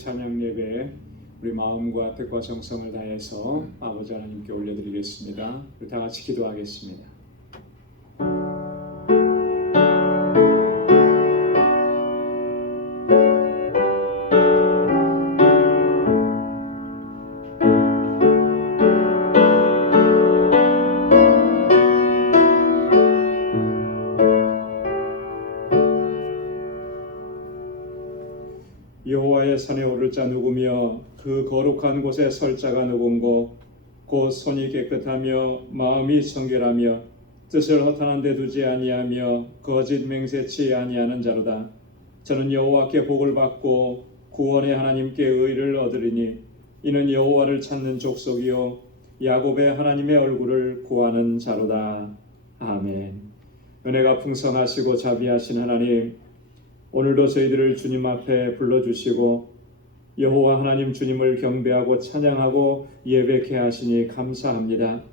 찬양 예배 우리 마음과 뜻과 정성을 다해서 아버지 하나님께 올려드리겠습니다. 다 같이 기도하겠습니다. 여호와의 산에 오를 자 누구며 그 거룩한 곳에 설 자가 누군고 곧 손이 깨끗하며 마음이 청결하며 뜻을 허탄한 데 두지 아니하며 거짓 맹세치 아니하는 자로다. 저는 여호와께 복을 받고 구원의 하나님께 의를 얻으리니 이는 여호와를 찾는 족속이요 야곱의 하나님의 얼굴을 구하는 자로다. 아멘. 은혜가 풍성하시고 자비하신 하나님, 오늘도 저희들을 주님 앞에 불러주시고 여호와 하나님 주님을 경배하고 찬양하고 예배케 하시니 감사합니다.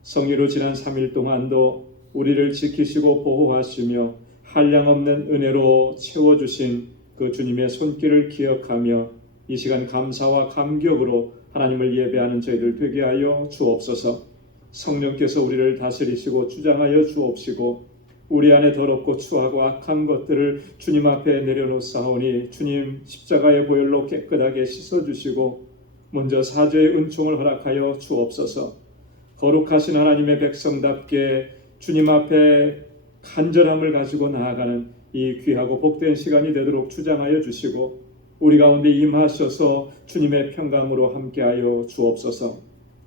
성리로 지난 3일 동안도 우리를 지키시고 보호하시며 한량없는 은혜로 채워주신 그 주님의 손길을 기억하며 이 시간 감사와 감격으로 하나님을 예배하는 저희들 되게 하여 주옵소서. 성령께서 우리를 다스리시고 주장하여 주옵시고 우리 안에 더럽고 추하고 악한 것들을 주님 앞에 내려놓사오니 주님 십자가의 보혈로 깨끗하게 씻어주시고 먼저 사죄의 은총을 허락하여 주옵소서. 거룩하신 하나님의 백성답게 주님 앞에 간절함을 가지고 나아가는 이 귀하고 복된 시간이 되도록 주장하여 주시고 우리 가운데 임하셔서 주님의 평강으로 함께하여 주옵소서.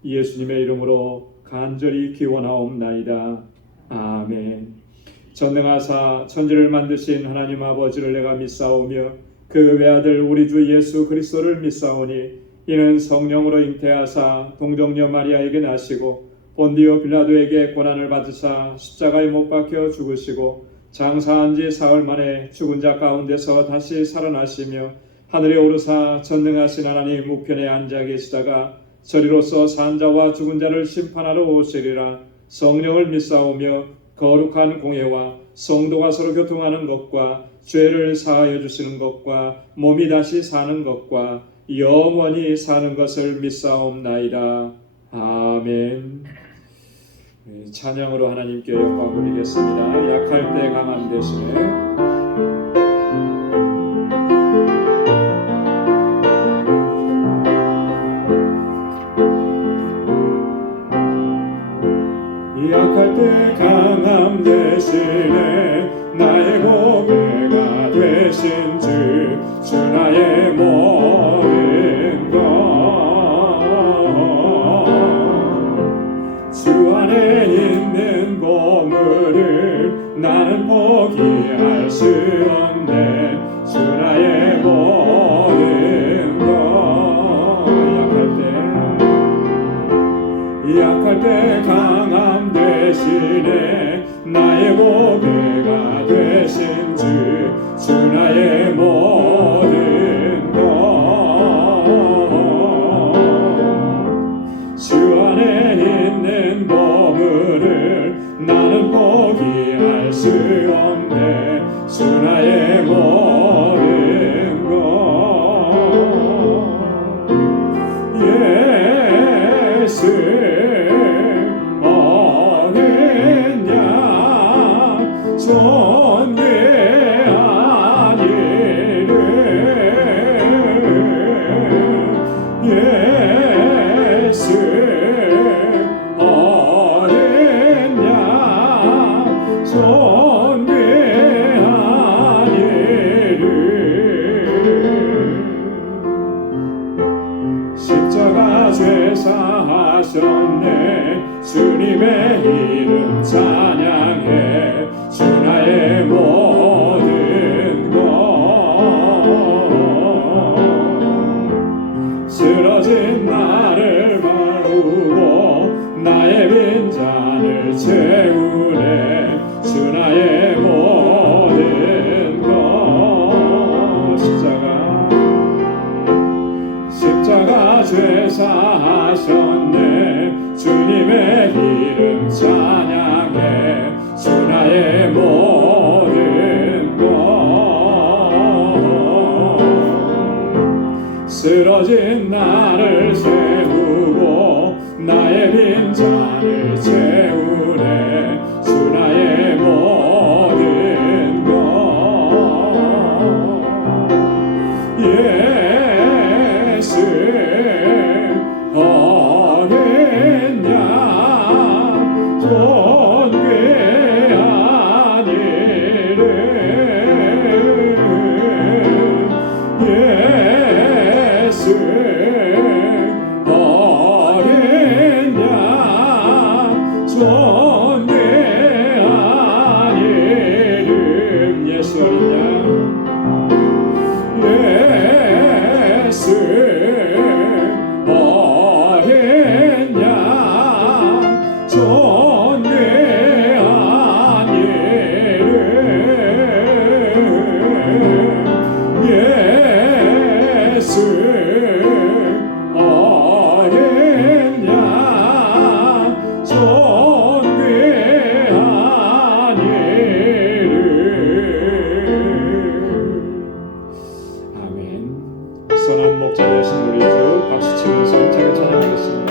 예수님의 이름으로 간절히 기원하옵나이다. 아멘. 전능하사 천지를 만드신 하나님 아버지를 내가 믿사오며 그 외아들 우리 주 예수 그리스도를 믿사오니 이는 성령으로 잉태하사 동정녀 마리아에게 나시고 본디오 빌라도에게 고난을 받으사 십자가에 못 박혀 죽으시고 장사한 지 사흘 만에 죽은 자 가운데서 다시 살아나시며 하늘에 오르사 전능하신 하나님 우편에 앉아 계시다가 저리로서 산 자와 죽은 자를 심판하러 오시리라. 성령을 믿사오며 거룩한 공예와 성도가 서로 교통하는 것과 죄를 사하여 주시는 것과 몸이 다시 사는 것과 영원히 사는 것을 믿사옵나이다. 아멘. 찬양으로 하나님께 영광 돌리겠습니다. 약할 때 강함 되시네. 약할 때 강함 되시네. 나의 고배가 되신 주 나의 모든 것. 주 안에 있는 보물을 나는 포기할 수 없네. 주 나의 모든 것. 약할 때 강함 되시네. 나의 보배가 되신 주 나의 모든 것. 주 안에 있는 보물을 나는 포기할 수 없네. 주 나의 모든 것. 예수 존귀한 이름 예수 어린 양 존귀한 이름 십자가 죄사하셨네. 주님의 이름 찬양해. 주 나의 모든 것. 쓰러진 나를 바르고 나의 빈잔을 채우네. 주 나의 모든 것. 십자가 죄사하셨네. 주님의 이름 찬양해. 주 나의 모든 것. 쓰러진 나를 세우고 나의 빈잔을 채우네. 주 나의 모든 것 예수 어린 양 존귀한 이름 예수 어린 양 존귀한 이름 예수 어린 양 예수 어린 양 존귀한 이름 예수 어린 양 존귀한 이름. 아멘. 선한 목자 되신 우리 주 박수 치면서 힘차게 찬양하겠습니다.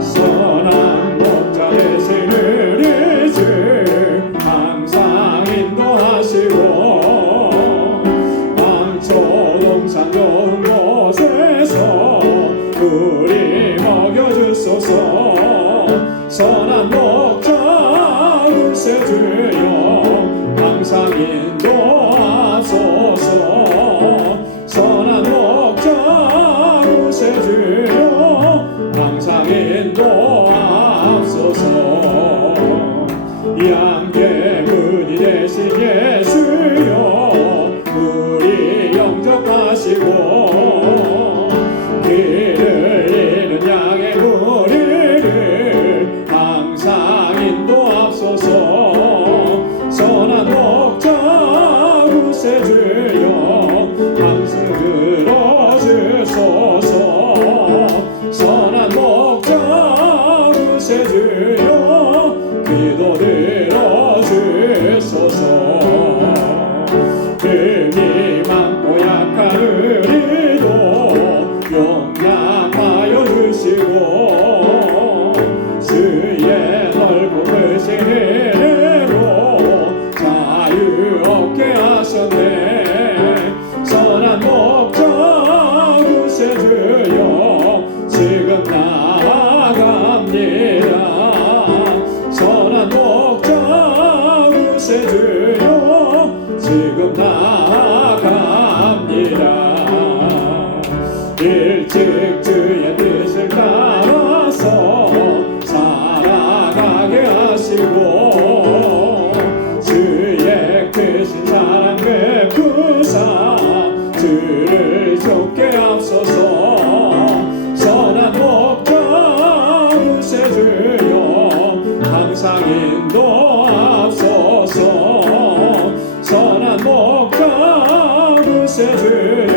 선한 목자 되신 우리 주 항상 인도하시고 방초동산 좋은 곳에서 우리 먹여주소서. 선한 목자 구세주여 항상 인도하소서. 선한 목자 구세주여 항상 인도하소서. 양계문이 되신 예수여 우리 영접하시고 길을 잃은 양의 우리를 항상 인도하소서. 선한 목자 구세주여 항상 들어주소서. 선한 목자 구세주여 기도 들어주소서. 흠이 많고 약한 우리도 용납하여 주시고 주의 넓고 크신 은혜로 자유 얻게 하셨네. 선한 목자 구세주여 지금 나아갑니다. 선한 목자 구세주여 지금 나아갑니다. 일찍 주의 뜻을 따라서 살아가게 하시고 주의 크신 사랑 베푸사 주를 좁게 앞서서. 선한 목자 구세주여 항상 인도하소서. 선한 목자 구세주여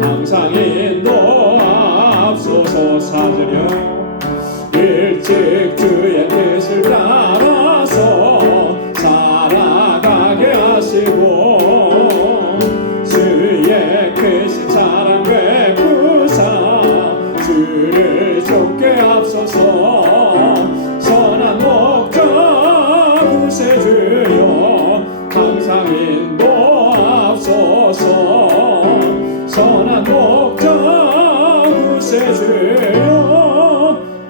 항상 인도하소서. 사절여 일찍 주의 뜻을 따라서 살아가게 하시고 주의 크신 사랑 베푸사 주를 좁게 앞서서. 선한 목자 구세주여 항상 인도하소서. 선한 목자 구세주여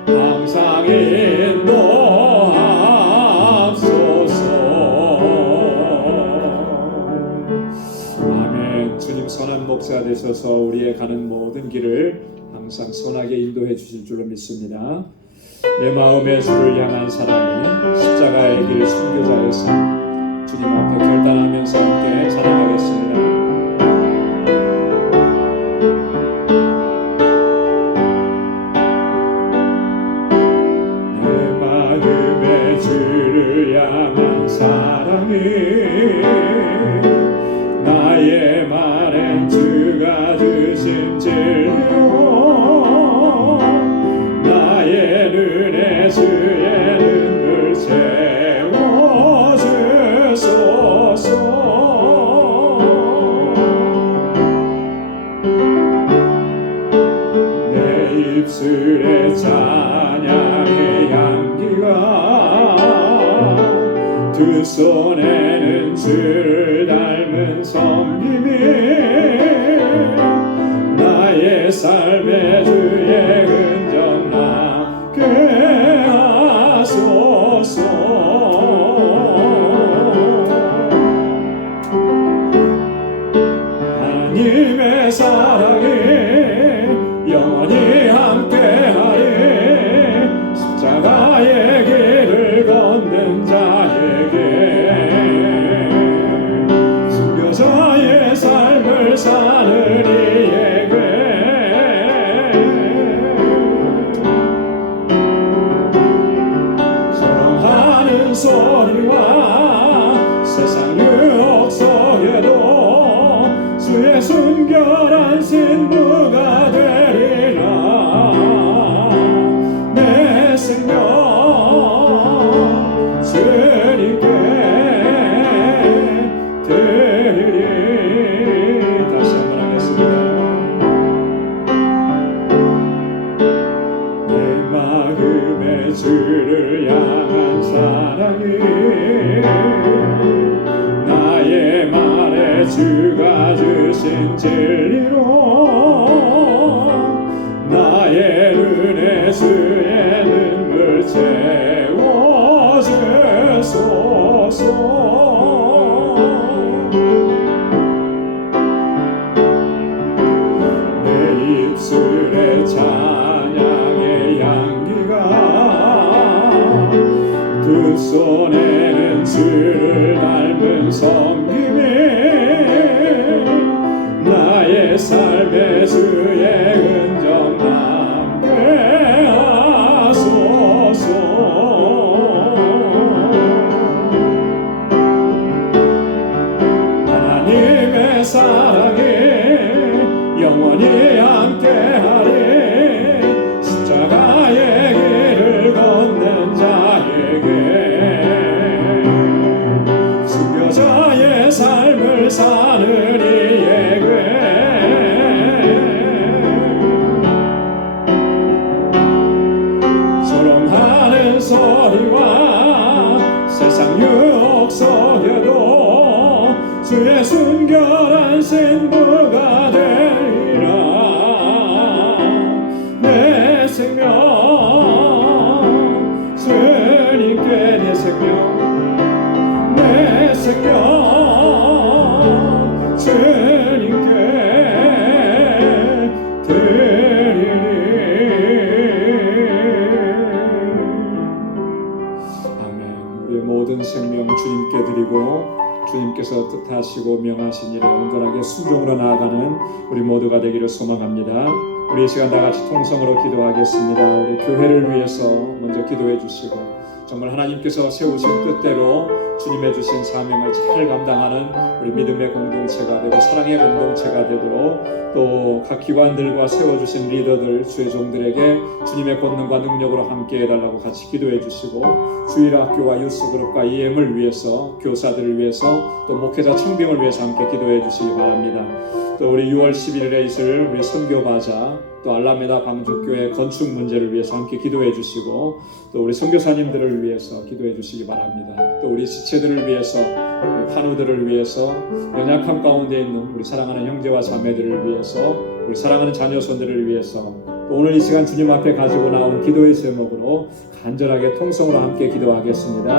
항상 인도하소서. 아멘. 주님 선한 목자 되셔서 우리의 가는 모든 길을 항상 선하게 인도해 주실 줄로 믿습니다. 내 마음의 주를 향한 사랑이 십자가의 길 순교자의 삶 주님 앞에 결단하면서 함께 찬양하겠습니다. 주를 향한 사랑이 나의 말엔 주가 주신 진리요 나의 눈에 주의 눈물 채워주소. 주가 주신 진리로 나의 눈에 주의 눈물 채워주소서. 내 입술에 찬양의 향기가 두 손에는 주를 닮은 섬김이 나의 삶의 주의 흔적 남게 하소서. 하나님의 사랑이 영원히 함께하리. 십자가의 길을 걷는 자에게 순교자의 삶을 사는 이에게 조롱하는 소리와 세상 유혹 속에도 주의 순결한 신부가 되리라. 내 생명 주님께 내 생명 내 생명 주님께 드리리. 아멘. 우리의 모든 생명 주님께 드리고 주님께서 뜻하시고 명하신 일에 온전하게 순종으로 나아가는 우리 모두가 되기를 소망합니다. 우리 이 시간 다 같이 통성으로 기도하겠습니다. 우리 교회를 위해서 먼저 기도해 주시고 정말 하나님께서 세우신 뜻대로 주님의 주신 사명을 잘 감당하는 우리 믿음의 공동체가 되고 사랑의 공동체가 되도록 또 각 기관들과 세워주신 리더들 주의 종들에게 주님의 권능과 능력으로 함께 해달라고 같이 기도해 주시고 주일학교와 유스그룹과 EM을 위해서 교사들을 위해서 또 목회자 청빙을 위해서 함께 기도해 주시기 바랍니다. 또 우리 6월 11일에 있을 우리 선교바자 또 알라메다 방주교회 건축 문제를 위해서 함께 기도해 주시고 또 우리 선교사님들을 위해서 기도해 주시기 바랍니다. 또 우리 지체들을 위해서 우리 환우들을 위해서 연약함 가운데 있는 우리 사랑하는 형제와 자매들을 위해서 우리 사랑하는 자녀손들을 위해서 또 오늘 이 시간 주님 앞에 가지고 나온 기도의 제목으로 간절하게 통성으로 함께 기도하겠습니다.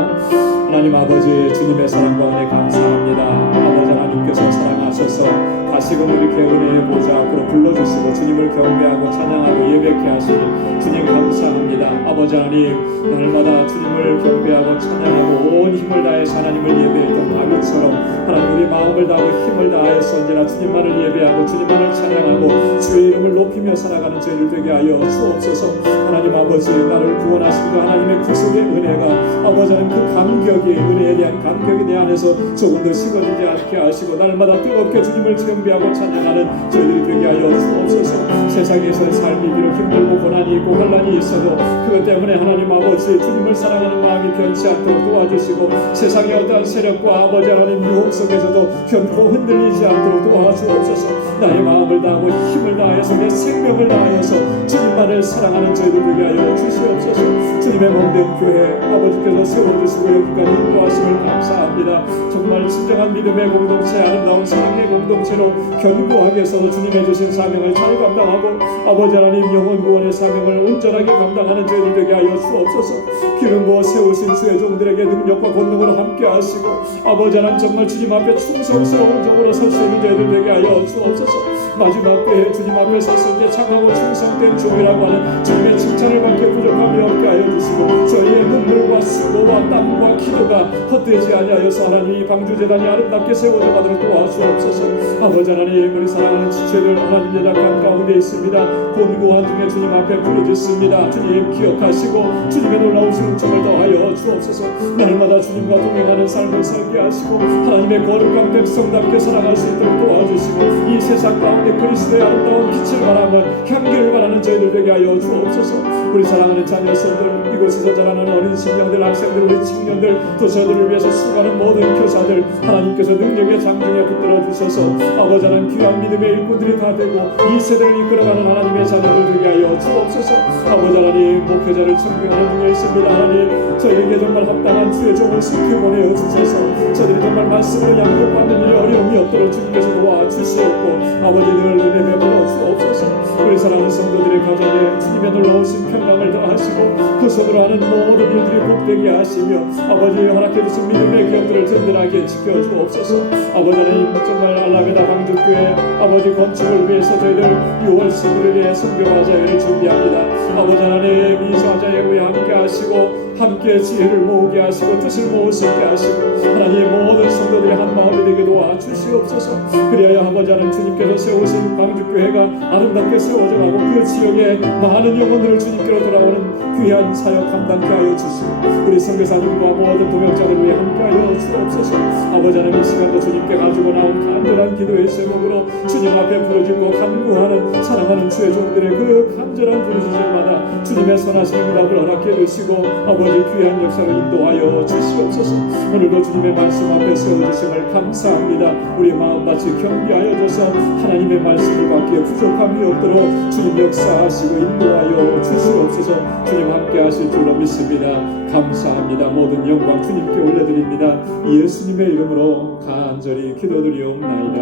하나님 아버지 주님의 사랑과 은혜 감사합니다. 아버지 하나님께서 사랑하셔서 다시금 이렇게 은혜의 보좌 앞으로 불러주시고 주님을 경배하고 찬양하고 예배케 하시니 주님 감사합니다. 아버지 하나님 날마다 주님을 경배하고 찬양하고 온 힘을 다해서 하나님을 예배했던 다윗처럼 하나님 우리 마음을 다하고 힘을 다하여서 언제나 주님만을 예배하고 주님만을 찬양하고 주의 이름을 높이며 살아가는 저희를 되게 하여 주옵소서. 하나님 아버지 나를 구원하신 그 하나님의 구속의 은혜가 아버지 하나님 그 감격이 은혜에 대한 감격이 내 안에서 조금 더 식어지지 않게 하시고 날마다 뜨겁게 주님을 경배하고 찬양하는 저희들이 되게 하여 주옵소서. 세상에서의 삶이 비록 힘들고 고난이 있고 혼란이 있어도 그것 때문에 하나님 아버지 주님을 사랑하는 마음이 변치 않도록 도와주시고 세상의 어떠한 세력과 아버지 하나님 유혹 속에서도 결코 흔들리지 않도록 도와주옵소서. 나의 마음을 다하고 힘을 다해서 내 생명을 다하여서 주님만을 사랑하는 저희들 되게 하여 주시옵소서. 주님의 몸된 교회 아버지께서 세워주시고 여기까지 인도하심을 감사합니다. 정말 진정한 믿음의 공동체 아름다운 사랑의 공동체로 견고하게 서로 주님의 주신 사명을 잘 감당하고 아버지 하나님 영혼 구원의 사명을 온전하게 감당하는 저희들 되게 하여 주옵소서. 기름 부어 세우신 주의 종들에게 능력과 권능으로 함께 하시고 아버지 하나님 정말 주님 앞에 충성스러운 종으로 설 수 있는 저희들 되게 하여 주옵소서. 마지막 때에 주님 앞에 섰을 때 착하고 충성된 종이라고 하는 주님의 칭찬을 받게 부족함이 없게 하여 주시고 저희의 눈물과 수고와 땀과 기도가 헛되지 아니하여서 하나님 방주재단이 아름답게 세워져 가도록 도와주옵소서. 아버지 하나님 우리 사랑하는 지체들 하나님 연약한 가운데 있습니다. 곤고한 중에 주님 앞에 부르짖습니다. 주님 기억하시고 주님의 놀라우신 은총을 더하여 주옵소서. 날마다 주님과 동행하는 삶을 살게 하시고 하나님의 거룩한 백성답게 살아갈 수 있도록 도와주시고 이 세상 가운데 그리스도의 아름다운 빛을 바라는 향기를 바라는 저희들 되게 하여 주옵소서. 우리 사랑하는 자녀들들 이곳에서 자라는 어린 신령들 학생들 우리 청년들 또 저들을 위해서 수고하는 모든 교사들 하나님께서 능력의 장중에 붙들어 주셔서 아버지 하나님 귀한 믿음의 일꾼들이 다 되고 이 세대를 이끌어가는 하나님의 자녀들 되게 하여 주옵소서. 아버지 하나님 목회자를 청빙하는 중에 있습니다. 하나님 저에게 정말 합당한 주의 종을 속히 보내어 주셔서 저들이 정말 말씀을 양육받는 일에 어려움이 없도록 주님께서 도와주시옵고 아버지 늘 은혜 베풀어 주옵소서. 우리 사랑하는 성도들의 가정에 주님의 놀라우신 평강을 더하시고 그 손으로 하는 모든 일들이 복되게 하시며 아버지 허락해 주신 믿음의 기업들을 든든하게 지켜 주옵소서. 아버지 하나님 정말 알라베다 방주교회 아버지 건축을 위해서 저희들 6월 11일에 선교화자회를 준비합니다. 아버지 하나님 미수화자회에 함께 하시고 함께 지혜를 모으게 하시고 뜻을 모을 수 있게 하시고 하나님의 모든 성도들이 한 마음이 되게 도와주시옵소서. 그리하여 아버지 하나님 주님께서 세우신 방주교회가 아름답게 세워져가고 그 지역에 많은 영혼들을 주님께로 돌아오는 귀한 사역 감당케 하여 주시고 우리 선교사님과 모든 동역자들을 위해 함께하여 주옵소서. 아버지 하나님 이 시간도 주님께 가지고 나온 간절한 기도의 제목으로 주님 앞에 부르짖고 간구하는 사랑하는 주의 종들의 그 간절한 부르짖음마다 주님의 선하신 응답을 허락해 주시고 아버지 귀한 역사로 인도하여 주시옵소서. 오늘도 주님의 말씀 앞에 세워주심을 감사합니다. 우리 마음같이 경비하여 줘서 하나님의 말씀을 받기에 부족함이 없도록 주님 역사하시고 인도하여 주시옵소서. 주님 함께 하실 줄로 믿습니다. 감사합니다. 모든 영광 주님께 올려드립니다. 예수님의 이름으로 간절히 기도드리옵나이다.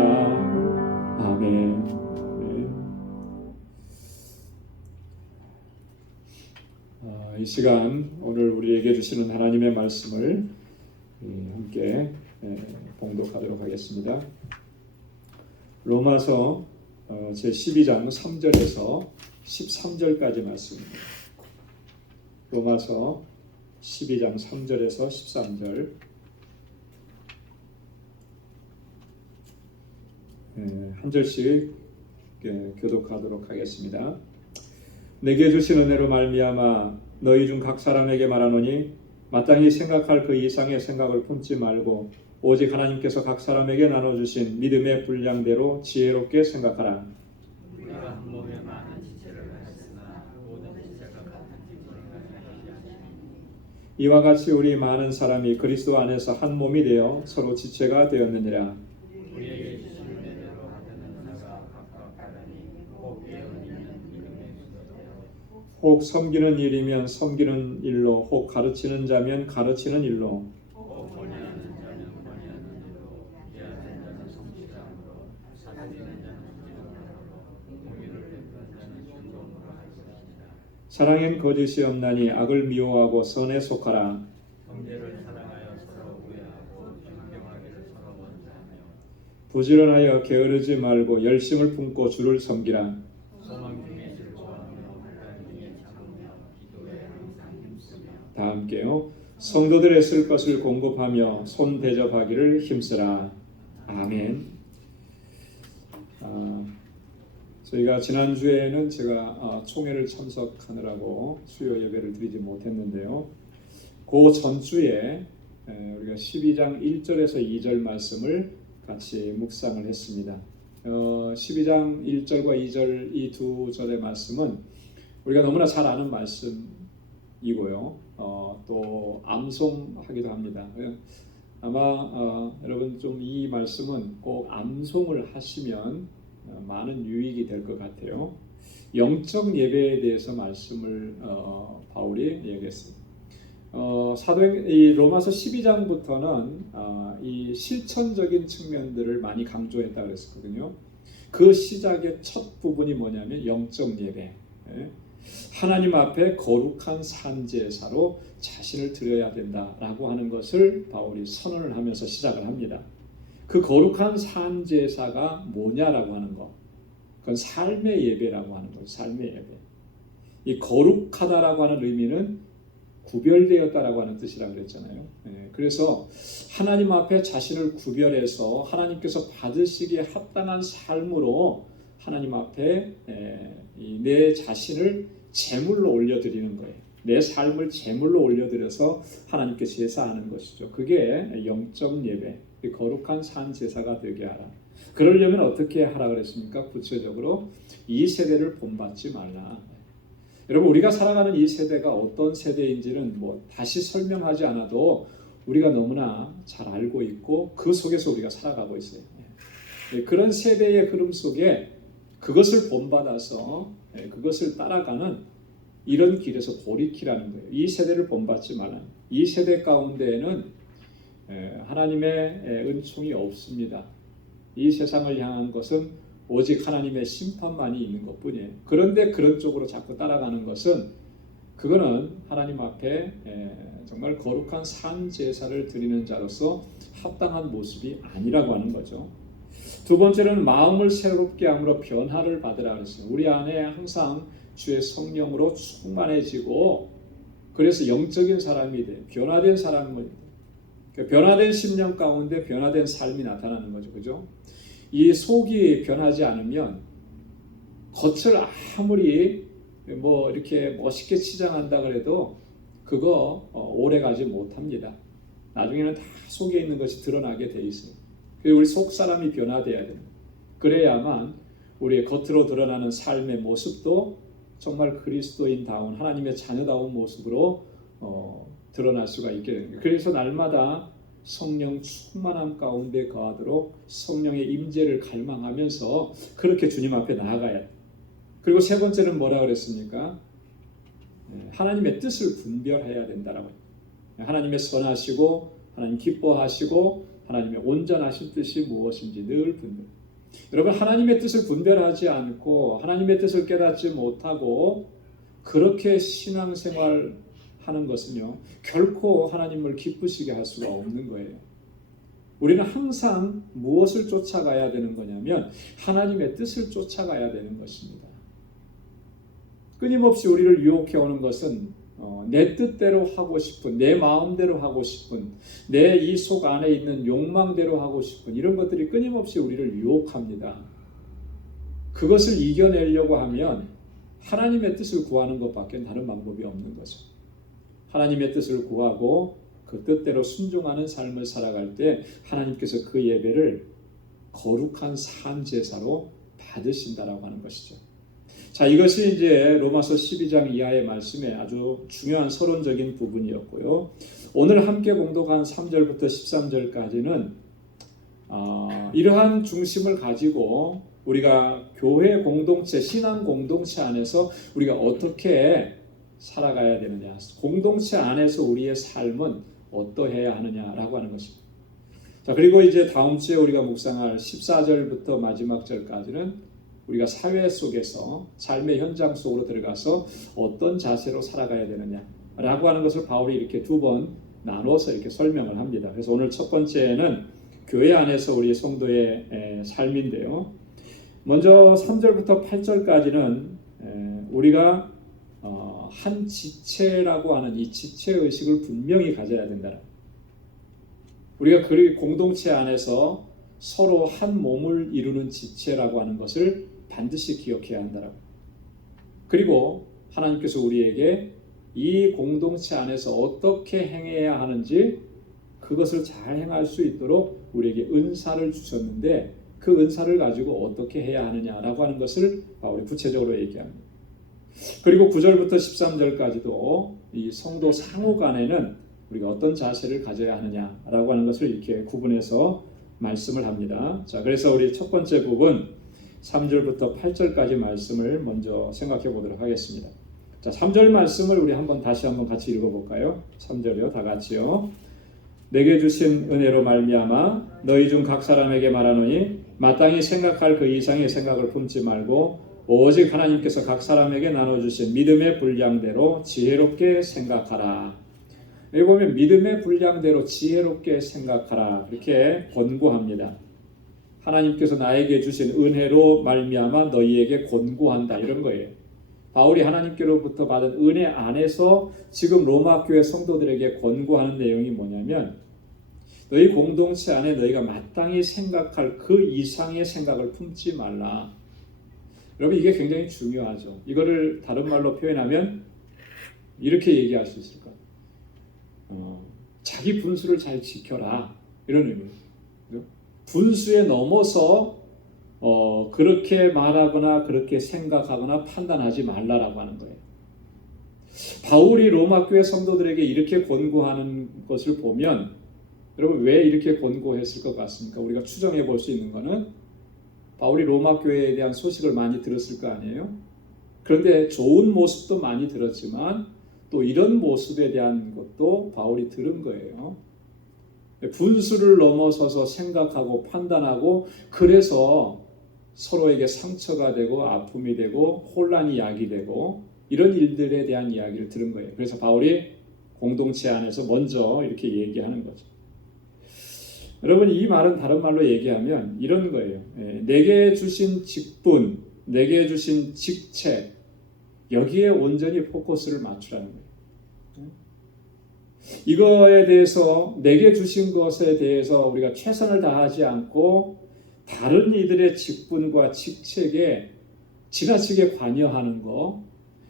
아멘. 이 시간 오늘 우리에게 주시는 하나님의 말씀을 함께 봉독하도록 하겠습니다. 로마서 제12장 3절에서 13절까지 말씀입니다. 로마서 12장 3절에서 13절 한 절씩 교독하도록 하겠습니다. 내게 주신 은혜로 말미암아 너희 중 각 사람에게 말하노니 마땅히 생각할 그 이상의 생각을 품지 말고 오직 하나님께서 각 사람에게 나눠주신 믿음의 분량대로 지혜롭게 생각하라. 우리가 한 몸에 많은 지체를 가졌으나 모든 지체가 같은 기분을 가지지 않으니 이와 같이 우리 많은 사람이 그리스도 안에서 한 몸이 되어 서로 지체가 되었느니라. 우리에게 주신 은혜대로 하는 자가 각각 다르니 혹 예언이면 믿음의 기도대로 혹 섬기는 일이면 섬기는 일로 혹 가르치는 자면 가르치는 일로 혹 권위하는 자면 권위하는 일로 예하는 자는 성취자로 사드리는 자는 기도로 공의를 베푸는 자는 순종으로 할 것이니라. 사랑엔 거짓이 없나니 악을 미워하고 선에 속하라. 형제를 사랑하여 서로 우애하고 존경하기를 서로 먼저 하며 부지런하여 게으르지 말고 열심을 품고 주를 섬기라. 소망 중에 즐거워하며 환난 중에 참으며 기도에 항상 힘쓰며 다 함께요. 성도들의 쓸 것을 공급하며 손 대접하기를 힘쓰라. 아멘. 저희가 지난주에는 제가 총회를 참석하느라고 수요 예배를 드리지 못했는데요. 그 전주에 우리가 12장 1절에서 2절 말씀을 같이 묵상을 했습니다. 12장 1절과 2절 이 두 절의 말씀은 우리가 너무나 잘 아는 말씀이고요. 또 암송하기도 합니다. 아마 여러분 좀 이 말씀은 꼭 암송을 하시면 많은 유익이 될 것 같아요. 영적 예배에 대해서 말씀을 바울이 얘기했습니다. 이 로마서 12장부터는 이 실천적인 측면들을 많이 강조했다 그랬었거든요. 그 시작의 첫 부분이 뭐냐면 영적 예배. 하나님 앞에 거룩한 산제사로 자신을 드려야 된다라고 하는 것을 바울이 선언을 하면서 시작을 합니다. 그 거룩한 산제사가 뭐냐라고 하는 것, 그건 삶의 예배라고 하는 거예요. 삶의 예배. 이 거룩하다라고 하는 의미는 구별되었다라고 하는 뜻이라고 그랬잖아요. 그래서 하나님 앞에 자신을 구별해서 하나님께서 받으시기에 합당한 삶으로 하나님 앞에 내 자신을 제물로 올려드리는 거예요. 내 삶을 제물로 올려드려서 하나님께 제사하는 것이죠. 그게 영적 예배, 거룩한 산 제사가 되게 하라. 그러려면 어떻게 하라 그랬습니까? 구체적으로 이 세대를 본받지 말라. 여러분, 우리가 살아가는 이 세대가 어떤 세대인지는 다시 설명하지 않아도 우리가 너무나 잘 알고 있고 그 속에서 우리가 살아가고 있어요. 그런 세대의 흐름 속에 그것을 본받아서 그것을 따라가는 이런 길에서 돌이키라는 거예요. 이 세대를 본받지 말라. 이 세대 가운데에는 하나님의 은총이 없습니다. 이 세상을 향한 것은 오직 하나님의 심판만이 있는 것뿐이에요. 그런데 그런 쪽으로 자꾸 따라가는 것은 그거는 하나님 앞에 정말 거룩한 산 제사를 드리는 자로서 합당한 모습이 아니라고 하는 거죠. 두 번째는 마음을 새롭게 함으로 변화를 받으라 그랬어요. 우리 안에 항상 주의 성령으로 충만해지고 그래서 영적인 사람이 돼. 변화된 사람은 변화된 심령 가운데 변화된 삶이 나타나는 거죠. 그죠? 이 속이 변하지 않으면 겉을 아무리 뭐 이렇게 멋있게 치장한다 그래도 그거 오래 가지 못합니다. 나중에는 다 속에 있는 것이 드러나게 돼 있어요. 그리고 우리 속 사람이 변화돼야 돼요. 그래야만 우리의 겉으로 드러나는 삶의 모습도 정말 그리스도인다운 하나님의 자녀다운 모습으로 드러날 수가 있게 되는 거예요. 그래서 날마다 성령 충만함 가운데 거하도록 성령의 임재를 갈망하면서 그렇게 주님 앞에 나아가야 돼요. 그리고 세 번째는 뭐라 그랬습니까? 하나님의 뜻을 분별해야 된다라고. 하나님의 선하시고 하나님 기뻐하시고 하나님의 온전하신 뜻이 무엇인지 늘 분별. 여러분 하나님의 뜻을 분별하지 않고 하나님의 뜻을 깨닫지 못하고 그렇게 신앙생활 하는 것은요 결코 하나님을 기쁘시게 할 수가 없는 거예요. 우리는 항상 무엇을 쫓아가야 되는 거냐면 하나님의 뜻을 쫓아가야 되는 것입니다. 끊임없이 우리를 유혹해오는 것은 내 뜻대로 하고 싶은, 내 마음대로 하고 싶은, 내 이 속 안에 있는 욕망대로 하고 싶은 이런 것들이 끊임없이 우리를 유혹합니다. 그것을 이겨내려고 하면 하나님의 뜻을 구하는 것밖에 다른 방법이 없는 거죠. 하나님의 뜻을 구하고 그 뜻대로 순종하는 삶을 살아갈 때 하나님께서 그 예배를 거룩한 산 제사로 받으신다라고 하는 것이죠. 자, 이것이 이제 로마서 12장 이하의 말씀의 아주 중요한 서론적인 부분이었고요. 오늘 함께 봉독한 3절부터 13절까지는 이러한 중심을 가지고 우리가 교회 공동체, 신앙 공동체 안에서 우리가 어떻게 살아가야 되느냐, 공동체 안에서 우리의 삶은 어떠해야 하느냐라고 하는 것입니다. 자, 그리고 이제 다음 주에 우리가 묵상할 14절부터 마지막 절까지는 우리가 사회 속에서 삶의 현장 속으로 들어가서 어떤 자세로 살아가야 되느냐라고 하는 것을 바울이 이렇게 두 번 나눠서 이렇게 설명을 합니다. 그래서 오늘 첫 번째는 교회 안에서 우리 성도의 삶인데요. 먼저 3절부터 8절까지는 우리가 한 지체라고 하는 이 지체 의식을 분명히 가져야 된다. 우리가 그 공동체 안에서 서로 한 몸을 이루는 지체라고 하는 것을 반드시 기억해야 한다라고. 그리고 하나님께서 우리에게 이 공동체 안에서 어떻게 행해야 하는지 그것을 잘 행할 수 있도록 우리에게 은사를 주셨는데 그 은사를 가지고 어떻게 해야 하느냐라고 하는 것을 바울이 구체적으로 얘기합니다. 그리고 9절부터 13절까지도 이 성도 상호 간에는 우리가 어떤 자세를 가져야 하느냐라고 하는 것을 이렇게 구분해서 말씀을 합니다. 자, 그래서 우리 첫 번째 부분 3절부터 8절까지 말씀을 먼저 생각해 보도록 하겠습니다. 자, 3절 말씀을 우리 다시 한번 같이 읽어볼까요? 3절이요, 다 같이요. 내게 주신 은혜로 말미암아 너희 중 각 사람에게 말하노니 마땅히 생각할 그 이상의 생각을 품지 말고 오직 하나님께서 각 사람에게 나눠주신 믿음의 분량대로 지혜롭게 생각하라. 여기 보면 믿음의 분량대로 지혜롭게 생각하라 이렇게 권고합니다. 하나님께서 나에게 주신 은혜로 말미암아 너희에게 권고한다 이런 거예요. 바울이 하나님께로부터 받은 은혜 안에서 지금 로마 교회 성도들에게 권고하는 내용이 뭐냐면 너희 공동체 안에 너희가 마땅히 생각할 그 이상의 생각을 품지 말라. 여러분 이게 굉장히 중요하죠. 이거를 다른 말로 표현하면 이렇게 얘기할 수 있을 거예요. 자기 분수를 잘 지켜라 이런 의미예요. 분수에 넘어서 그렇게 말하거나 그렇게 생각하거나 판단하지 말라라고 하는 거예요. 바울이 로마 교회 성도들에게 이렇게 권고하는 것을 보면 여러분 왜 이렇게 권고했을 것 같습니까? 우리가 추정해 볼 수 있는 것은 바울이 로마 교회에 대한 소식을 많이 들었을 거 아니에요? 그런데 좋은 모습도 많이 들었지만 또 이런 모습에 대한 것도 바울이 들은 거예요. 분수를 넘어서서 생각하고 판단하고 그래서 서로에게 상처가 되고 아픔이 되고 혼란이 야기되고 이런 일들에 대한 이야기를 들은 거예요. 그래서 바울이 공동체 안에서 먼저 이렇게 얘기하는 거죠. 여러분 이 말은 다른 말로 얘기하면 이런 거예요. 내게 주신 직분, 내게 주신 직책 여기에 온전히 포커스를 맞추라는 거예요. 이거에 대해서 내게 주신 것에 대해서 우리가 최선을 다하지 않고 다른 이들의 직분과 직책에 지나치게 관여하는 거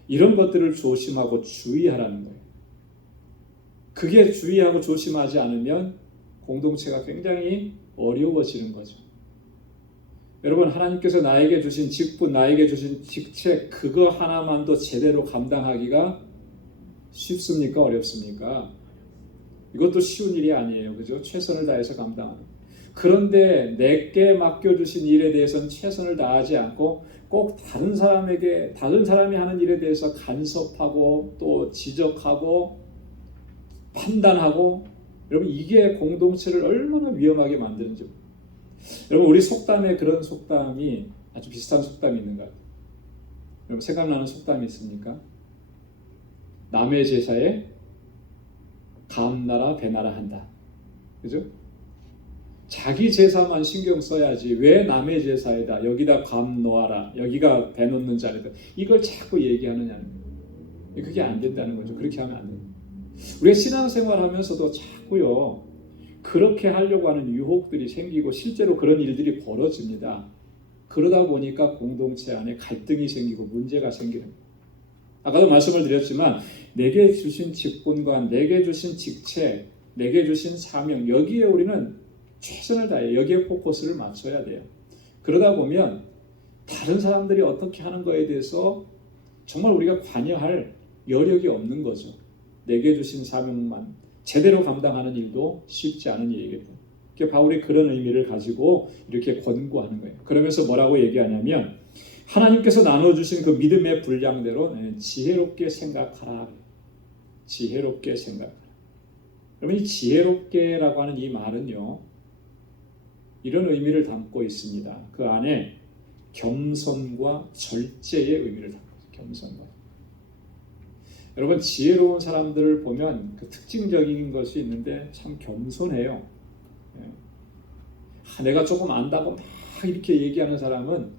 이런 것들을 조심하고 주의하라는 거예요. 그게 주의하고 조심하지 않으면 공동체가 굉장히 어려워지는 거죠. 여러분 하나님께서 나에게 주신 직분, 나에게 주신 직책 그거 하나만도 제대로 감당하기가 쉽습니까? 어렵습니까? 이것도 쉬운 일이 아니에요. 그죠? 최선을 다해서 감당하는. 그런데 내게 맡겨주신 일에 대해서는 최선을 다하지 않고 꼭 다른 사람이 하는 일에 대해서 간섭하고 또 지적하고 판단하고 여러분 이게 공동체를 얼마나 위험하게 만드는지 여러분 우리 속담에 그런 속담이 아주 비슷한 속담이 있는 것 같아요. 여러분 생각나는 속담이 있습니까? 남의 제사에 감나라 배나라 한다. 그죠? 자기 제사만 신경 써야지 왜 남의 제사에다 여기다 감 놓아라 여기가 배 놓는 자리다 이걸 자꾸 얘기하느냐는 거예요. 그게 안 된다는 거죠. 그렇게 하면 안 돼요. 우리가 신앙생활 하면서도 자꾸요 그렇게 하려고 하는 유혹들이 생기고 실제로 그런 일들이 벌어집니다. 그러다 보니까 공동체 안에 갈등이 생기고 문제가 생기는 거예요. 아까도 말씀을 드렸지만 내게 주신 직분과 내게 주신 직책, 내게 주신 사명 여기에 우리는 최선을 다해 여기에 포커스를 맞춰야 돼요. 그러다 보면 다른 사람들이 어떻게 하는 거에 대해서 정말 우리가 관여할 여력이 없는 거죠. 내게 주신 사명만 제대로 감당하는 일도 쉽지 않은 일이겠죠. 바울이 그런 의미를 가지고 이렇게 권고하는 거예요. 그러면서 뭐라고 얘기하냐면 하나님께서 나눠주신 그 믿음의 분량대로 지혜롭게 생각하라. 지혜롭게 생각하라. 여러분 이 지혜롭게라고 하는 이 말은요. 이런 의미를 담고 있습니다. 그 안에 겸손과 절제의 의미를 담고 있습니다. 겸손과. 여러분 지혜로운 사람들을 보면 그 특징적인 것이 있는데 참 겸손해요. 내가 조금 안다고 막 이렇게 얘기하는 사람은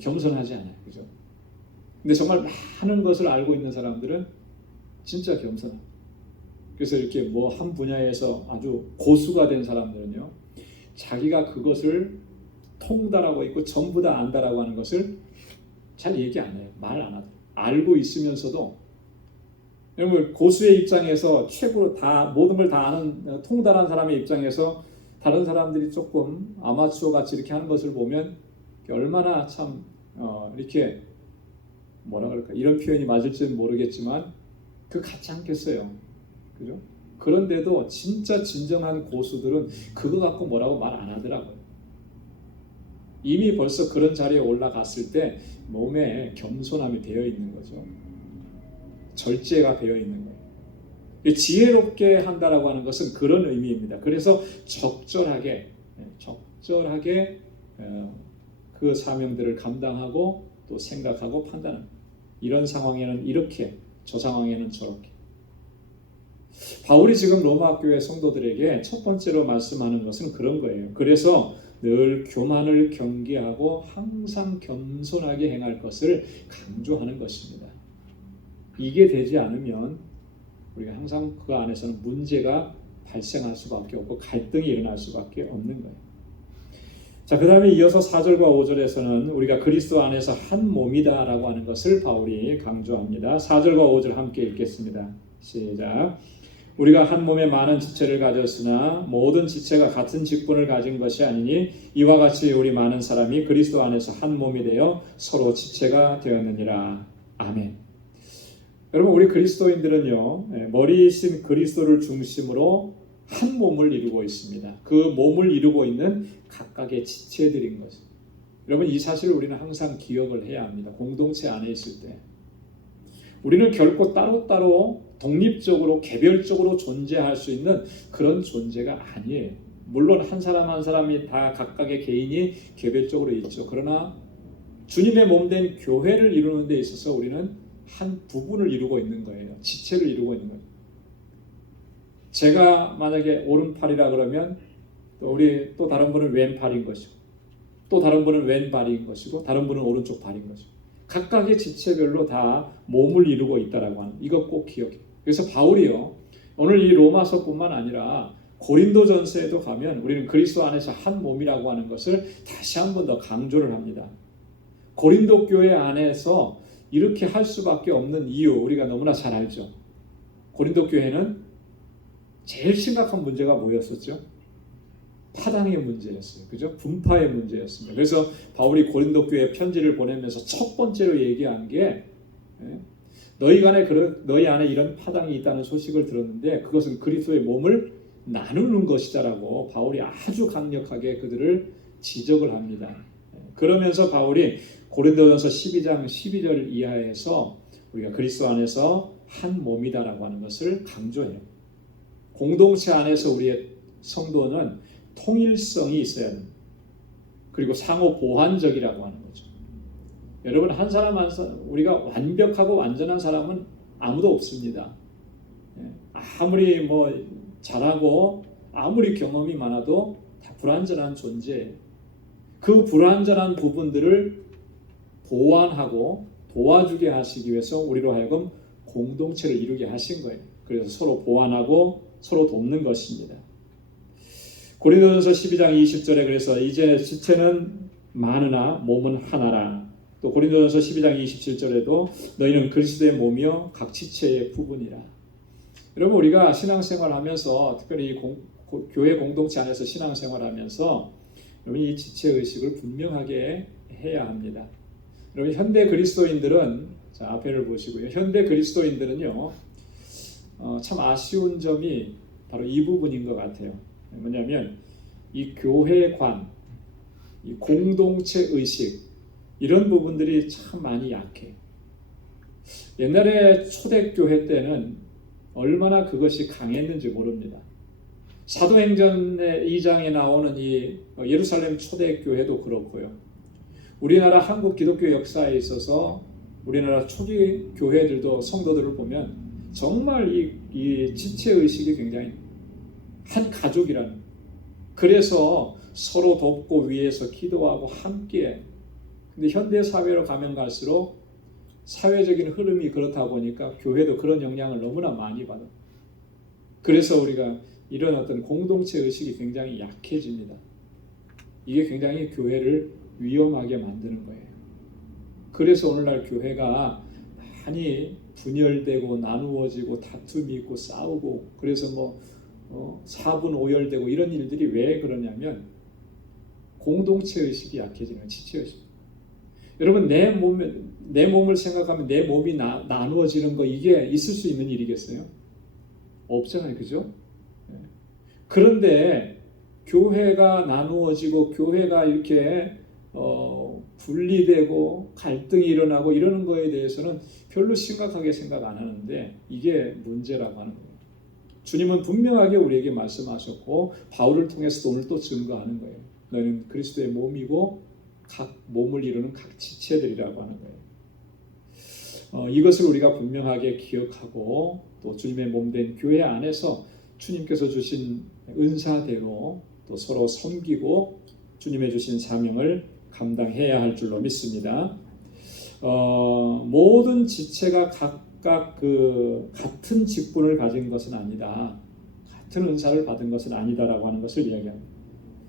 겸손하지 않아요. 그죠? 근데 정말 많은 것을 알고 있는 사람들은 진짜 겸손해요. 그래서 이렇게 뭐 한 분야에서 아주 고수가 된 사람들은요. 자기가 그것을 통달하고 있고 전부 다 안다라고 하는 것을 잘 얘기 안 해요. 말 안 하고. 알고 있으면서도 여러분 고수의 입장에서 최고로 다 모든 걸 다 아는 통달한 사람의 입장에서 다른 사람들이 조금 아마추어 같이 이렇게 하는 것을 보면 얼마나 참 이렇게 뭐라 그럴까 이런 표현이 맞을지는 모르겠지만 그 같지 않겠어요. 그죠? 그런데도 진짜 진정한 고수들은 그거 갖고 뭐라고 말 안 하더라고요. 이미 벌써 그런 자리에 올라갔을 때 몸에 겸손함이 되어 있는 거죠. 절제가 되어 있는 거예요. 지혜롭게 한다라고 하는 것은 그런 의미입니다. 그래서 적절하게 그 사명들을 감당하고 또 생각하고 판단합니다. 이런 상황에는 이렇게, 저 상황에는 저렇게. 바울이 지금 로마 교회 성도들에게 첫 번째로 말씀하는 것은 그런 거예요. 그래서 늘 교만을 경계하고 항상 겸손하게 행할 것을 강조하는 것입니다. 이게 되지 않으면 우리가 항상 그 안에서는 문제가 발생할 수밖에 없고 갈등이 일어날 수밖에 없는 거예요. 자, 그 다음에 이어서 4절과 5절에서는 우리가 그리스도 안에서 한 몸이다라고 하는 것을 바울이 강조합니다. 4절과 5절 함께 읽겠습니다. 시작. 우리가 한 몸에 많은 지체를 가졌으나 모든 지체가 같은 직분을 가진 것이 아니니 이와 같이 우리 많은 사람이 그리스도 안에서 한 몸이 되어 서로 지체가 되었느니라. 아멘. 여러분 우리 그리스도인들은요 머리이신 그리스도를 중심으로 한 몸을 이루고 있습니다. 그 몸을 이루고 있는 각각의 지체들인 거죠. 여러분 이 사실을 우리는 항상 기억을 해야 합니다. 공동체 안에 있을 때 우리는 결코 따로따로 독립적으로 개별적으로 존재할 수 있는 그런 존재가 아니에요. 물론 한 사람 한 사람이 다 각각의 개인이 개별적으로 있죠. 그러나 주님의 몸된 교회를 이루는 데 있어서 우리는 한 부분을 이루고 있는 거예요. 지체를 이루고 있는 거예요. 제가 만약에 오른팔이라 그러면 또 다른 분은 왼팔인 것이고, 또 다른 분은 왼발인 것이고, 다른 분은 오른쪽 발인 것이고, 각각의 지체별로 다 몸을 이루고 있다라고 하는, 이거 꼭 기억해요. 그래서 바울이요, 오늘 이 로마서뿐만 아니라 고린도전서에도 가면 우리는 그리스도 안에서 한 몸이라고 하는 것을 다시 한 번 더 강조를 합니다. 고린도 교회 안에서 이렇게 할 수밖에 없는 이유, 우리가 너무나 잘 알죠. 고린도 교회는 제일 심각한 문제가 뭐였었죠? 파당의 문제였어요. 그죠? 분파의 문제였습니다. 그래서 바울이 고린도 교회에 편지를 보내면서 첫 번째로 얘기한 게, 너희 안에 이런 파당이 있다는 소식을 들었는데 그것은 그리스도의 몸을 나누는 것이다라고 바울이 아주 강력하게 그들을 지적을 합니다. 그러면서 바울이 고린도전서 12장 12절 이하에서 우리가 그리스도 안에서 한 몸이다라고 하는 것을 강조해요. 공동체 안에서 우리의 성도는 통일성이 있어야 됩니다. 그리고 상호 보완적이라고 하는 거죠. 여러분, 한 사람 한 사람, 우리가 완벽하고 완전한 사람은 아무도 없습니다. 아무리 뭐 잘하고 아무리 경험이 많아도 다 불완전한 존재예요. 그 불완전한 부분들을 보완하고 도와주게 하시기 위해서 우리로 하여금 공동체를 이루게 하신 거예요. 그래서 서로 보완하고 서로 돕는 것입니다. 고린도전서 12장 20절에 그래서 이제 지체는 많으나 몸은 하나라. 또 고린도전서 12장 27절에도 너희는 그리스도의 몸이요 각 지체의 부분이라. 여러분, 우리가 신앙생활하면서 특별히 교회 공동체 안에서 신앙생활하면서 여러분 이 지체의식을 분명하게 해야 합니다. 여러분, 현대 그리스도인들은, 자 앞에를 보시고요, 현대 그리스도인들은요 참 아쉬운 점이 바로 이 부분인 것 같아요. 뭐냐면 이 교회관, 이 공동체 의식, 이런 부분들이 참 많이 약해. 옛날에 초대교회 때는 얼마나 그것이 강했는지 모릅니다. 사도행전 2장에 나오는 이 예루살렘 초대교회도 그렇고요. 우리나라 한국 기독교 역사에 있어서 우리나라 초기 교회들도 성도들을 보면 정말 이 지체의식이 굉장히 한 가족이라는, 그래서 서로 돕고 위해서 기도하고 함께. 근데 현대 사회로 가면 갈수록 사회적인 흐름이 그렇다 보니까 교회도 그런 영향을 너무나 많이 받아. 그래서 우리가 이런 어떤 공동체 의식이 굉장히 약해집니다. 이게 굉장히 교회를 위험하게 만드는 거예요. 그래서 오늘날 교회가 많이 분열되고 나누어지고 다툼이 있고 싸우고, 그래서 뭐 사분 오열되고 이런 일들이 왜 그러냐면 공동체 의식이 약해지는 거예요. 지체 의식. 여러분, 내 몸을 생각하면 내 몸이 나누어지는 거, 이게 있을 수 있는 일이겠어요? 없잖아요, 그죠? 그런데 교회가 나누어지고 교회가 이렇게 분리되고 갈등이 일어나고 이러는 거에 대해서는 별로 심각하게 생각 안 하는데 이게 문제라고 하는 거예요. 주님은 분명하게 우리에게 말씀하셨고 바울을 통해서도 오늘 또 증거하는 거예요. 너희는 그리스도의 몸이고 각 몸을 이루는 각 지체들이라고 하는 거예요. 이것을 우리가 분명하게 기억하고 또 주님의 몸된 교회 안에서 주님께서 주신 은사대로 또 서로 섬기고 주님의 주신 사명을 감당해야 할 줄로 믿습니다. 모든 지체가 각각 같은 직분을 가진 것은 아니다. 같은 은사를 받은 것은 아니다라고 하는 것을 이야기합니다.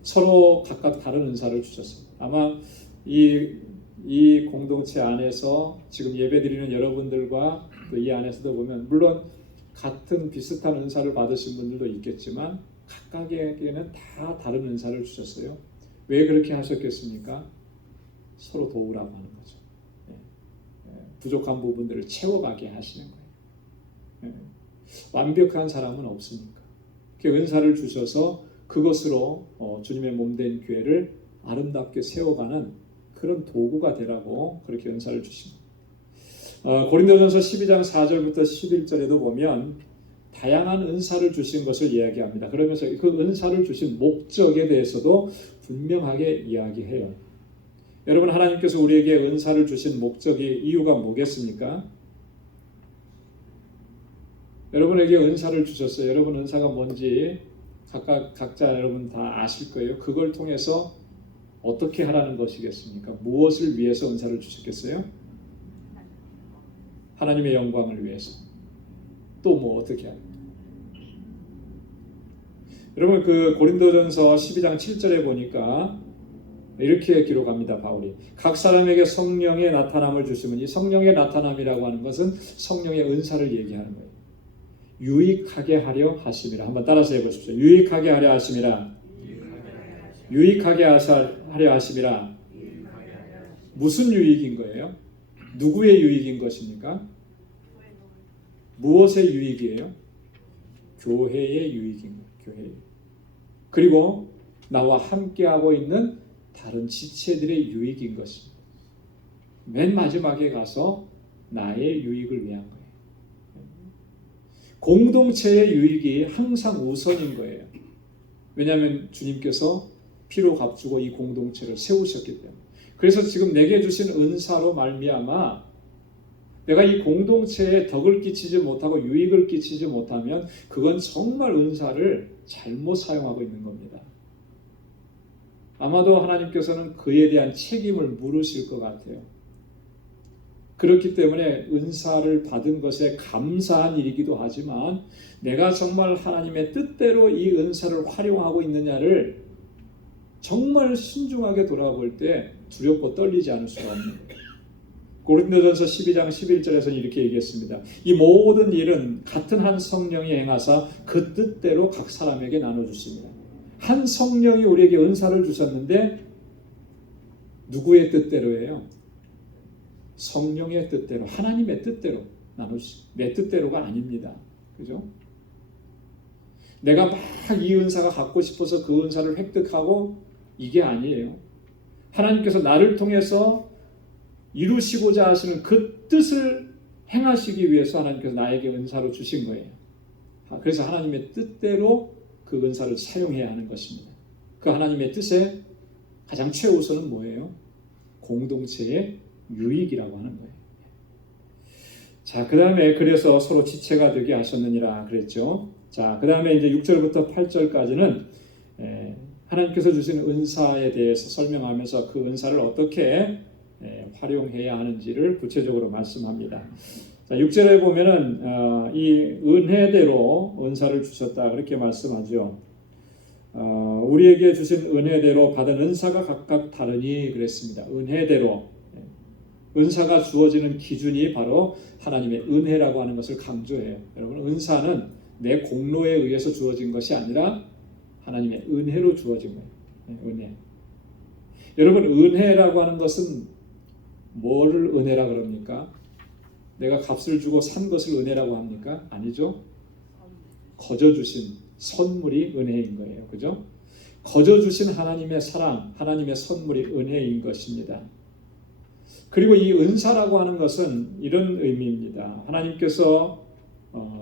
서로 각각 다른 은사를 주셨습니다. 아마 이 공동체 안에서 지금 예배드리는 여러분들과 또 이 안에서도 보면 물론 같은 비슷한 은사를 받으신 분들도 있겠지만 각각에게는 다 다른 은사를 주셨어요. 왜 그렇게 하셨겠습니까? 서로 도우라고 하는 거죠. 부족한 부분들을 채워가게 하시는 거예요. 완벽한 사람은 없으니까. 그 은사를 주셔서 그것으로 주님의 몸된 교회를 아름답게 세워가는 그런 도구가 되라고 그렇게 은사를 주신 겁니다. 고린도전서 12장 4절부터 11절에도 보면 다양한 은사를 주신 것을 이야기합니다. 그러면서 그 은사를 주신 목적에 대해서도 분명하게 이야기해요. 여러분, 하나님께서 우리에게 은사를 주신 목적이 이유가 뭐겠습니까? 여러분에게 은사를 주셨어요. 여러분 은사가 뭔지 각자 여러분 다 아실 거예요. 그걸 통해서 어떻게 하라는 것이겠습니까? 무엇을 위해서 은사를 주셨겠어요? 하나님의 영광을 위해서. 또 뭐 어떻게 합니까? 여러분 그 고린도전서 12장 7절에 보니까 이렇게 기록합니다. 바울이 각 사람에게 성령의 나타남을 주시면, 이 성령의 나타남이라고 하는 것은 성령의 은사를 얘기하는 거예요. 유익하게 하려 하심이라. 한번 따라서 해보십시오. 유익하게 하려 하심이라. 유익하게 하려 하심이라. 무슨 유익인 거예요? 누구의 유익인 것입니까? 무엇의 유익이에요? 교회의 유익인 거예요. 교회. 그리고 나와 함께하고 있는 다른 지체들의 유익인 것입니다. 맨 마지막에 가서 나의 유익을 위한 거예요. 공동체의 유익이 항상 우선인 거예요. 왜냐하면 주님께서 피로 값주고 이 공동체를 세우셨기 때문에. 그래서 지금 내게 주신 은사로 말미암아 내가 이 공동체에 덕을 끼치지 못하고 유익을 끼치지 못하면 그건 정말 은사를 잘못 사용하고 있는 겁니다. 아마도 하나님께서는 그에 대한 책임을 물으실 것 같아요. 그렇기 때문에 은사를 받은 것에 감사한 일이기도 하지만 내가 정말 하나님의 뜻대로 이 은사를 활용하고 있느냐를 정말 신중하게 돌아볼 때 두렵고 떨리지 않을 수가 없는 거예요. 고린도전서 12장 11절에서는 이렇게 얘기했습니다. 이 모든 일은 같은 한 성령이 행하사 그 뜻대로 각 사람에게 나눠주십니다. 한 성령이 우리에게 은사를 주셨는데 누구의 뜻대로예요? 성령의 뜻대로, 하나님의 뜻대로 나누시. 내 뜻대로가 아닙니다. 그죠? 내가 막 이 은사가 갖고 싶어서 그 은사를 획득하고 이게 아니에요. 하나님께서 나를 통해서 이루시고자 하시는 그 뜻을 행하시기 위해서 하나님께서 나에게 은사로 주신 거예요. 그래서 하나님의 뜻대로 그 은사를 사용해야 하는 것입니다. 그 하나님의 뜻의 가장 최우선은 뭐예요? 공동체의 유익이라고 하는 거예요. 자, 그 다음에 그래서 서로 지체가 되게 하셨느니라 그랬죠. 자, 그 다음에 이제 6절부터 8절까지는 하나님께서 주신 은사에 대해서 설명하면서 그 은사를 어떻게 활용해야 하는지를 구체적으로 말씀합니다. 자, 6절에 보면은 이 은혜대로 은사를 주셨다 그렇게 말씀하죠. 우리에게 주신 은혜대로 받은 은사가 각각 다르니 그랬습니다. 은혜대로. 은사가 주어지는 기준이 바로 하나님의 은혜라고 하는 것을 강조해요. 여러분, 은사는 내 공로에 의해서 주어진 것이 아니라 하나님의 은혜로 주어진 거예요. 은혜. 여러분, 은혜라고 하는 것은 뭐를 은혜라 그럽니까? 내가 값을 주고 산 것을 은혜라고 합니까? 아니죠. 거저 주신 선물이 은혜인 거예요. 그죠? 거저 주신 하나님의 사랑, 하나님의 선물이 은혜인 것입니다. 그리고 이 은사라고 하는 것은 이런 의미입니다. 하나님께서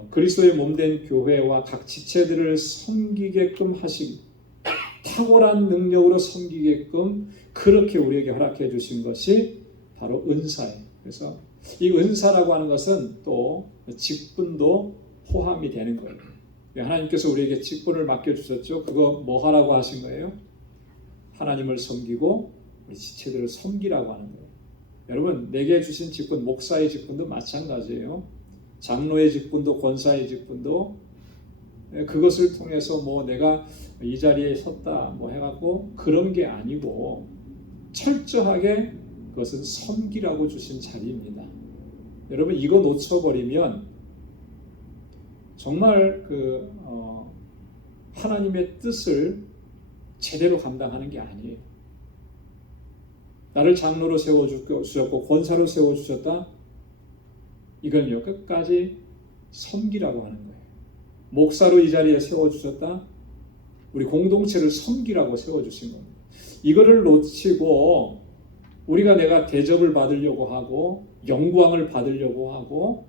그리스도의 몸된 교회와 각 지체들을 섬기게끔 하시기, 탁월한 능력으로 섬기게끔 그렇게 우리에게 허락해 주신 것이 바로 은사예요. 그래서 이 은사라고 하는 것은 또 직분도 포함이 되는 거예요. 하나님께서 우리에게 직분을 맡겨주셨죠. 그거 뭐 하라고 하신 거예요? 하나님을 섬기고 우리 지체들을 섬기라고 하는 거예요. 여러분, 내게 주신 직분, 목사의 직분도 마찬가지예요. 장로의 직분도, 권사의 직분도 그것을 통해서 뭐 내가 이 자리에 섰다 뭐 해갖고 그런 게 아니고 철저하게 그것은 섬기라고 주신 자리입니다. 여러분, 이거 놓쳐버리면 정말 하나님의 뜻을 제대로 감당하는 게 아니에요. 나를 장로로 세워주셨고 권사로 세워주셨다. 이건요, 끝까지 섬기라고 하는 거예요. 목사로 이 자리에 세워주셨다. 우리 공동체를 섬기라고 세워주신 겁니다. 이거를 놓치고 내가 대접을 받으려고 하고 영광을 받으려고 하고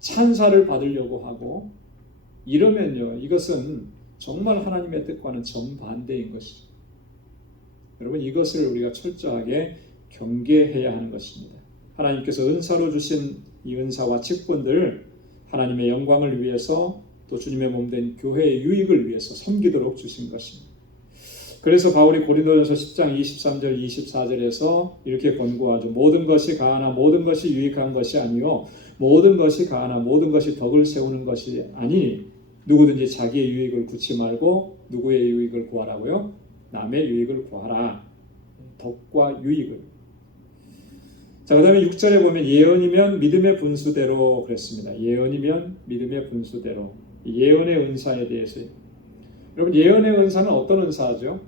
찬사를 받으려고 하고 이러면요, 이것은 정말 하나님의 뜻과는 정반대인 것이죠. 여러분, 이것을 우리가 철저하게 경계해야 하는 것입니다. 하나님께서 은사로 주신 이 은사와 직분들 하나님의 영광을 위해서 또 주님의 몸된 교회의 유익을 위해서 섬기도록 주신 것입니다. 그래서 바울이 고린도전서 10장 23절 24절에서 이렇게 권고하죠. 모든 것이 가하나 모든 것이 유익한 것이 아니요 모든 것이 가하나 모든 것이 덕을 세우는 것이 아니니 누구든지 자기의 유익을 구치 말고 누구의 유익을 구하라고요? 남의 유익을 구하라. 덕과 유익을. 자, 그 다음에 6절에 보면 예언이면 믿음의 분수대로 그랬습니다. 예언이면 믿음의 분수대로. 예언의 은사에 대해서. 여러분, 예언의 은사는 어떤 은사죠?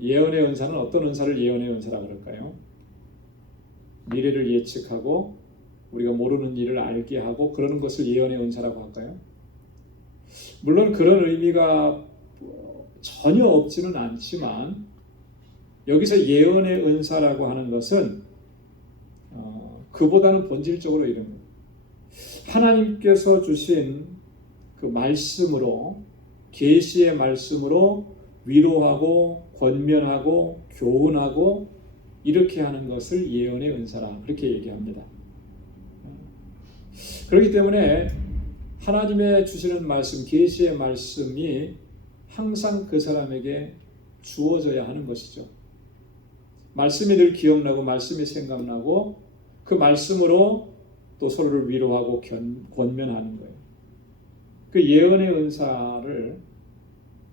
예언의 은사는 어떤 은사를 예언의 은사라고 그럴까요? 미래를 예측하고 우리가 모르는 일을 알게 하고 그러는 것을 예언의 은사라고 할까요? 물론 그런 의미가 전혀 없지는 않지만 여기서 예언의 은사라고 하는 것은 그보다는 본질적으로 이런 거예요. 하나님께서 주신 그 말씀으로, 계시의 말씀으로 위로하고 권면하고 교훈하고 이렇게 하는 것을 예언의 은사라 그렇게 얘기합니다. 그렇기 때문에 하나님의 주시는 말씀, 계시의 말씀이 항상 그 사람에게 주어져야 하는 것이죠. 말씀이 늘 기억나고 말씀이 생각나고 그 말씀으로 또 서로를 위로하고 권면하는 거예요. 그 예언의 은사를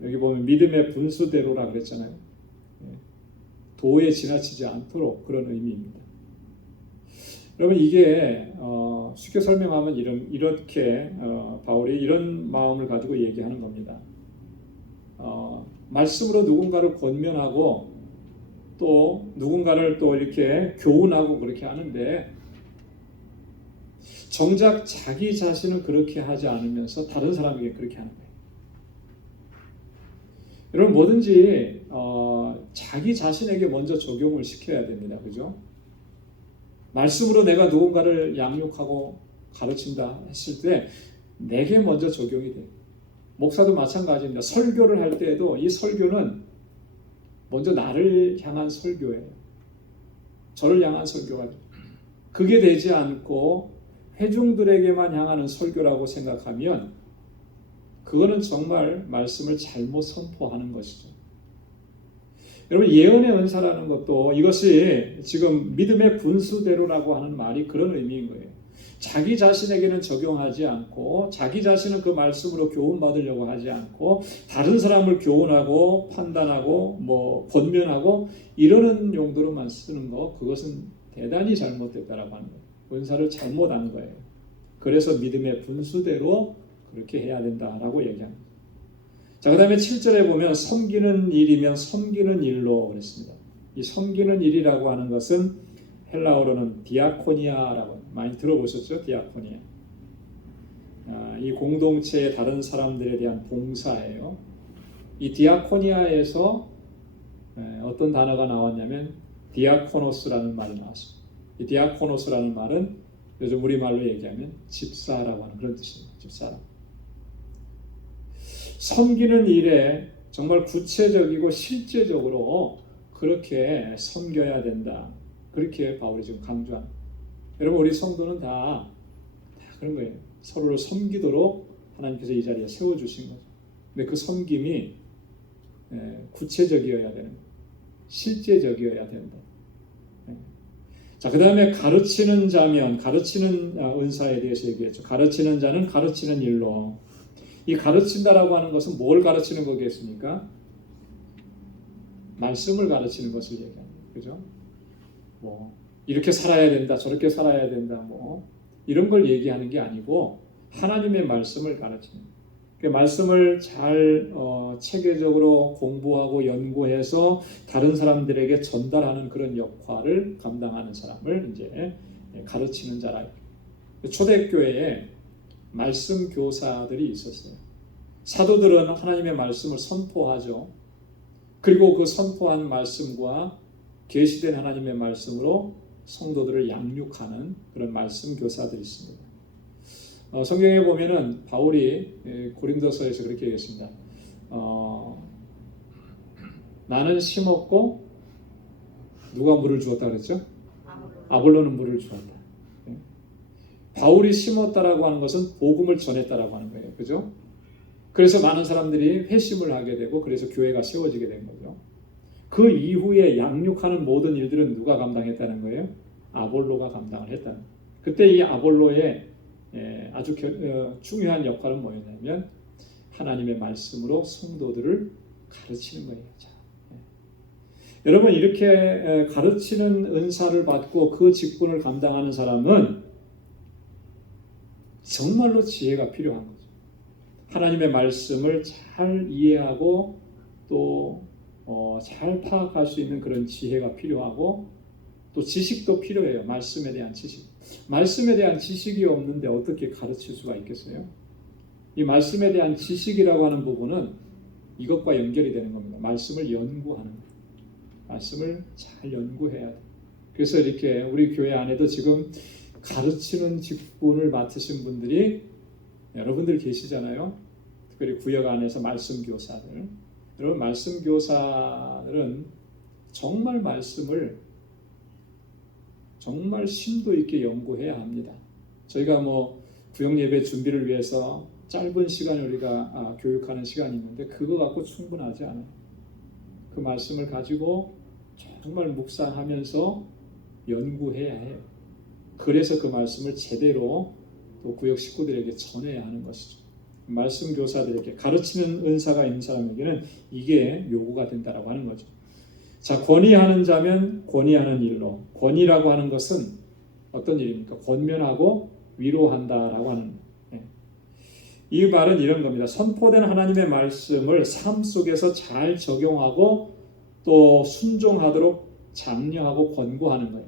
여기 보면 믿음의 분수대로라 그랬잖아요. 도에 지나치지 않도록 그런 의미입니다. 여러분, 이게 쉽게 설명하면 이렇게 바울이 이런 마음을 가지고 얘기하는 겁니다. 말씀으로 누군가를 권면하고 또 누군가를 또 이렇게 교훈하고 그렇게 하는데 정작 자기 자신은 그렇게 하지 않으면서 다른 사람에게 그렇게 하는 거예요. 여러분, 뭐든지 자기 자신에게 먼저 적용을 시켜야 됩니다. 그죠? 말씀으로 내가 누군가를 양육하고 가르친다 했을 때 내게 먼저 적용이 돼요. 목사도 마찬가지입니다. 설교를 할 때에도 이 설교는 먼저 나를 향한 설교예요. 저를 향한 설교가 돼요. 그게 되지 않고 회중들에게만 향하는 설교라고 생각하면 그거는 정말 말씀을 잘못 선포하는 것이죠. 여러분, 예언의 은사라는 것도 이것이 지금 믿음의 분수대로라고 하는 말이 그런 의미인 거예요. 자기 자신에게는 적용하지 않고 자기 자신은 그 말씀으로 교훈받으려고 하지 않고 다른 사람을 교훈하고 판단하고 권면하고 이러는 용도로만 쓰는 거, 그것은 대단히 잘못됐다라고 하는 거예요. 은사를 잘못한 거예요. 그래서 믿음의 분수대로 그렇게 해야 된다라고 얘기합니다. 자, 그 다음에 7절에 보면 섬기는 일이면 섬기는 일로 그랬습니다. 이 섬기는 일이라고 하는 것은 헬라어로는 디아코니아라고 많이 들어보셨죠? 디아코니아. 이 공동체의 다른 사람들에 대한 봉사예요. 이 디아코니아에서 어떤 단어가 나왔냐면 디아코노스라는 말이 나왔습니다. 이 디아코노스라는 말은 요즘 우리말로 얘기하면 집사라고 하는 그런 뜻입니다. 집사라. 섬기는 일에 정말 구체적이고 실제적으로 그렇게 섬겨야 된다. 그렇게 바울이 지금 강조합니다. 여러분, 우리 성도는 다 그런 거예요. 서로를 섬기도록 하나님께서 이 자리에 세워주신 거죠. 근데 그 섬김이 구체적이어야 되는 거예요. 실제적이어야 된다. 자, 그 다음에 가르치는 자면 가르치는 은사에 대해서 얘기했죠. 가르치는 자는 가르치는 일로. 이 가르친다라고 하는 것은 뭘 가르치는 거겠습니까? 말씀을 가르치는 것을 얘기합니다. 그죠? 이렇게 살아야 된다, 저렇게 살아야 된다, 이런 걸 얘기하는 게 아니고 하나님의 말씀을 가르치는 거예요. 그 말씀을 잘 체계적으로 공부하고 연구해서 다른 사람들에게 전달하는 그런 역할을 감당하는 사람을 이제 가르치는 자라. 초대교회에 말씀 교사들이 있었어요. 사도들은 하나님의 말씀을 선포하죠. 그리고 그 선포한 말씀과 계시된 하나님의 말씀으로 성도들을 양육하는 그런 말씀 교사들이 있습니다. 성경에 보면은 바울이 고린도서에서 그렇게 얘기했습니다. 나는 심었고 누가 물을 주었다 그랬죠? 아볼로는 물을 주었다. 바울이 심었다라고 하는 것은 복음을 전했다라고 하는 거예요. 그죠? 그래서 많은 사람들이 회심을 하게 되고 그래서 교회가 세워지게 된 거죠. 그 이후에 양육하는 모든 일들은 누가 감당했다는 거예요? 아볼로가 감당을 했다는 거예요. 그때 이 아볼로의 아주 중요한 역할은 뭐였냐면 하나님의 말씀으로 성도들을 가르치는 거예요. 자, 여러분 이렇게 가르치는 은사를 받고 그 직분을 감당하는 사람은 정말로 지혜가 필요한 거죠. 하나님의 말씀을 잘 이해하고 또 잘 파악할 수 있는 그런 지혜가 필요하고 또 지식도 필요해요. 말씀에 대한 지식. 말씀에 대한 지식이 없는데 어떻게 가르칠 수가 있겠어요? 이 말씀에 대한 지식이라고 하는 부분은 이것과 연결이 되는 겁니다. 말씀을 연구하는 것. 말씀을 잘 연구해야 돼요. 그래서 이렇게 우리 교회 안에도 지금 가르치는 직분을 맡으신 분들이 여러분들 계시잖아요. 특별히 구역 안에서 말씀 교사들. 여러분 말씀 교사들은 정말 말씀을 정말 심도 있게 연구해야 합니다. 저희가 구역 예배 준비를 위해서 짧은 시간에 우리가 교육하는 시간이 있는데 그거 갖고 충분하지 않아요. 그 말씀을 가지고 정말 묵상하면서 연구해야 해요. 그래서 그 말씀을 제대로 또 구역 식구들에게 전해야 하는 것이죠. 말씀 교사들에게 가르치는 은사가 있는 사람에게는 이게 요구가 된다라고 하는 거죠. 자, 권위하는 자면 권위하는 일로. 권위라고 하는 것은 어떤 일입니까? 권면하고 위로한다라고 하는 거예요. 이 말은 이런 겁니다. 선포된 하나님의 말씀을 삶 속에서 잘 적용하고 또 순종하도록 장려하고 권고하는 거예요.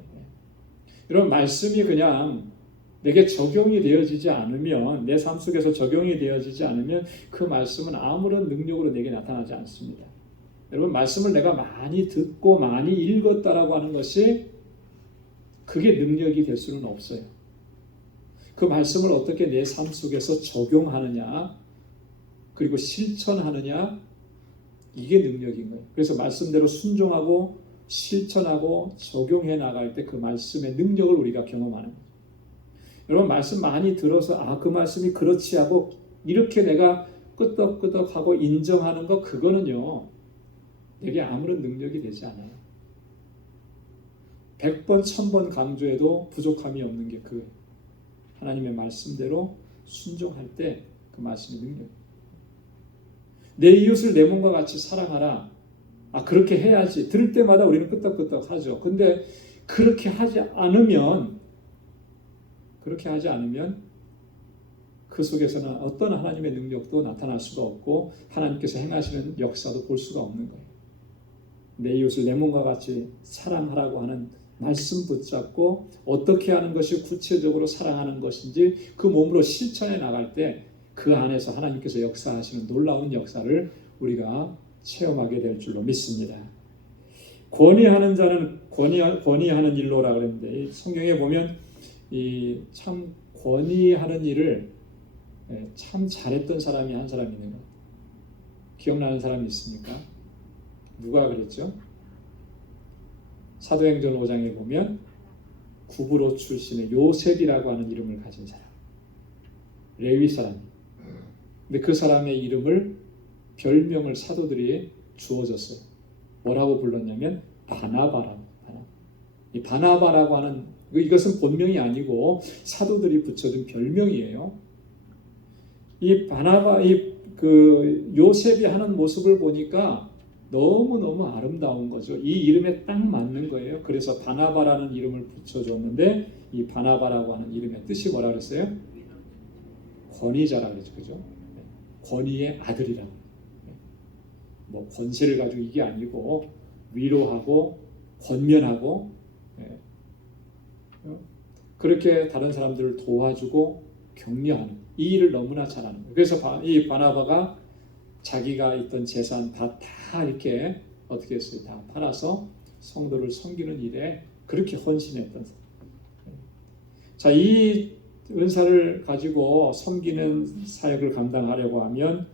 이런 말씀이 그냥 내게 적용이 되어지지 않으면, 내 삶 속에서 적용이 되어지지 않으면 그 말씀은 아무런 능력으로 내게 나타나지 않습니다. 여러분 말씀을 내가 많이 듣고 많이 읽었다라고 하는 것이 그게 능력이 될 수는 없어요. 그 말씀을 어떻게 내 삶 속에서 적용하느냐 그리고 실천하느냐 이게 능력인 거예요. 그래서 말씀대로 순종하고 실천하고 적용해 나갈 때 그 말씀의 능력을 우리가 경험하는 거예요. 여러분 말씀 많이 들어서 그 말씀이 그렇지 하고 이렇게 내가 끄덕끄덕하고 인정하는 거 그거는요 내게 아무런 능력이 되지 않아요. 100번 1000번 강조해도 부족함이 없는 게 그 하나님의 말씀대로 순종할 때 그 말씀의 능력. 내 이웃을 내 몸과 같이 사랑하라. 그렇게 해야지. 들을 때마다 우리는 끄덕끄덕 하죠. 근데 그렇게 하지 않으면 그 속에서는 어떤 하나님의 능력도 나타날 수가 없고 하나님께서 행하시는 역사도 볼 수가 없는 거예요. 내 이웃을 내 몸과 같이 사랑하라고 하는 말씀 붙잡고 어떻게 하는 것이 구체적으로 사랑하는 것인지 그 몸으로 실천해 나갈 때 그 안에서 하나님께서 역사하시는 놀라운 역사를 우리가 체험하게 될 줄로 믿습니다. 권위하는 자는 권위하는 일로라 그랬는데 성경에 보면 이 참 권위하는 일을 참 잘했던 사람이 한 사람이 있는 것. 기억나는 사람이 있습니까? 누가 그랬죠? 사도행전 5장에 보면 구브로 출신의 요셉이라고 하는 이름을 가진 사람, 레위 사람. 근데 그 사람의 이름을 별명을 사도들이 주어졌어요. 뭐라고 불렀냐면 바나바라고. 이 바나바라고 하는 이것은 본명이 아니고 사도들이 붙여준 별명이에요. 이 바나바 그 요셉이 하는 모습을 보니까 너무너무 아름다운 거죠. 이 이름에 딱 맞는 거예요. 그래서 바나바라는 이름을 붙여줬는데 이 바나바라고 하는 이름의 뜻이 뭐라 그랬어요? 권위자라 그랬죠. 그죠? 권위의 아들이라고. 권세를 가지고 이게 아니고 위로하고 권면하고 그렇게 다른 사람들을 도와주고 격려하는 이 일을 너무나 잘하는 거예요. 그래서 이 바나바가 자기가 있던 재산 다 이렇게 어떻게 했어요? 다 팔아서 성도를 섬기는 일에 그렇게 헌신했던 사람. 자, 이 은사를 가지고 섬기는 사역을 감당하려고 하면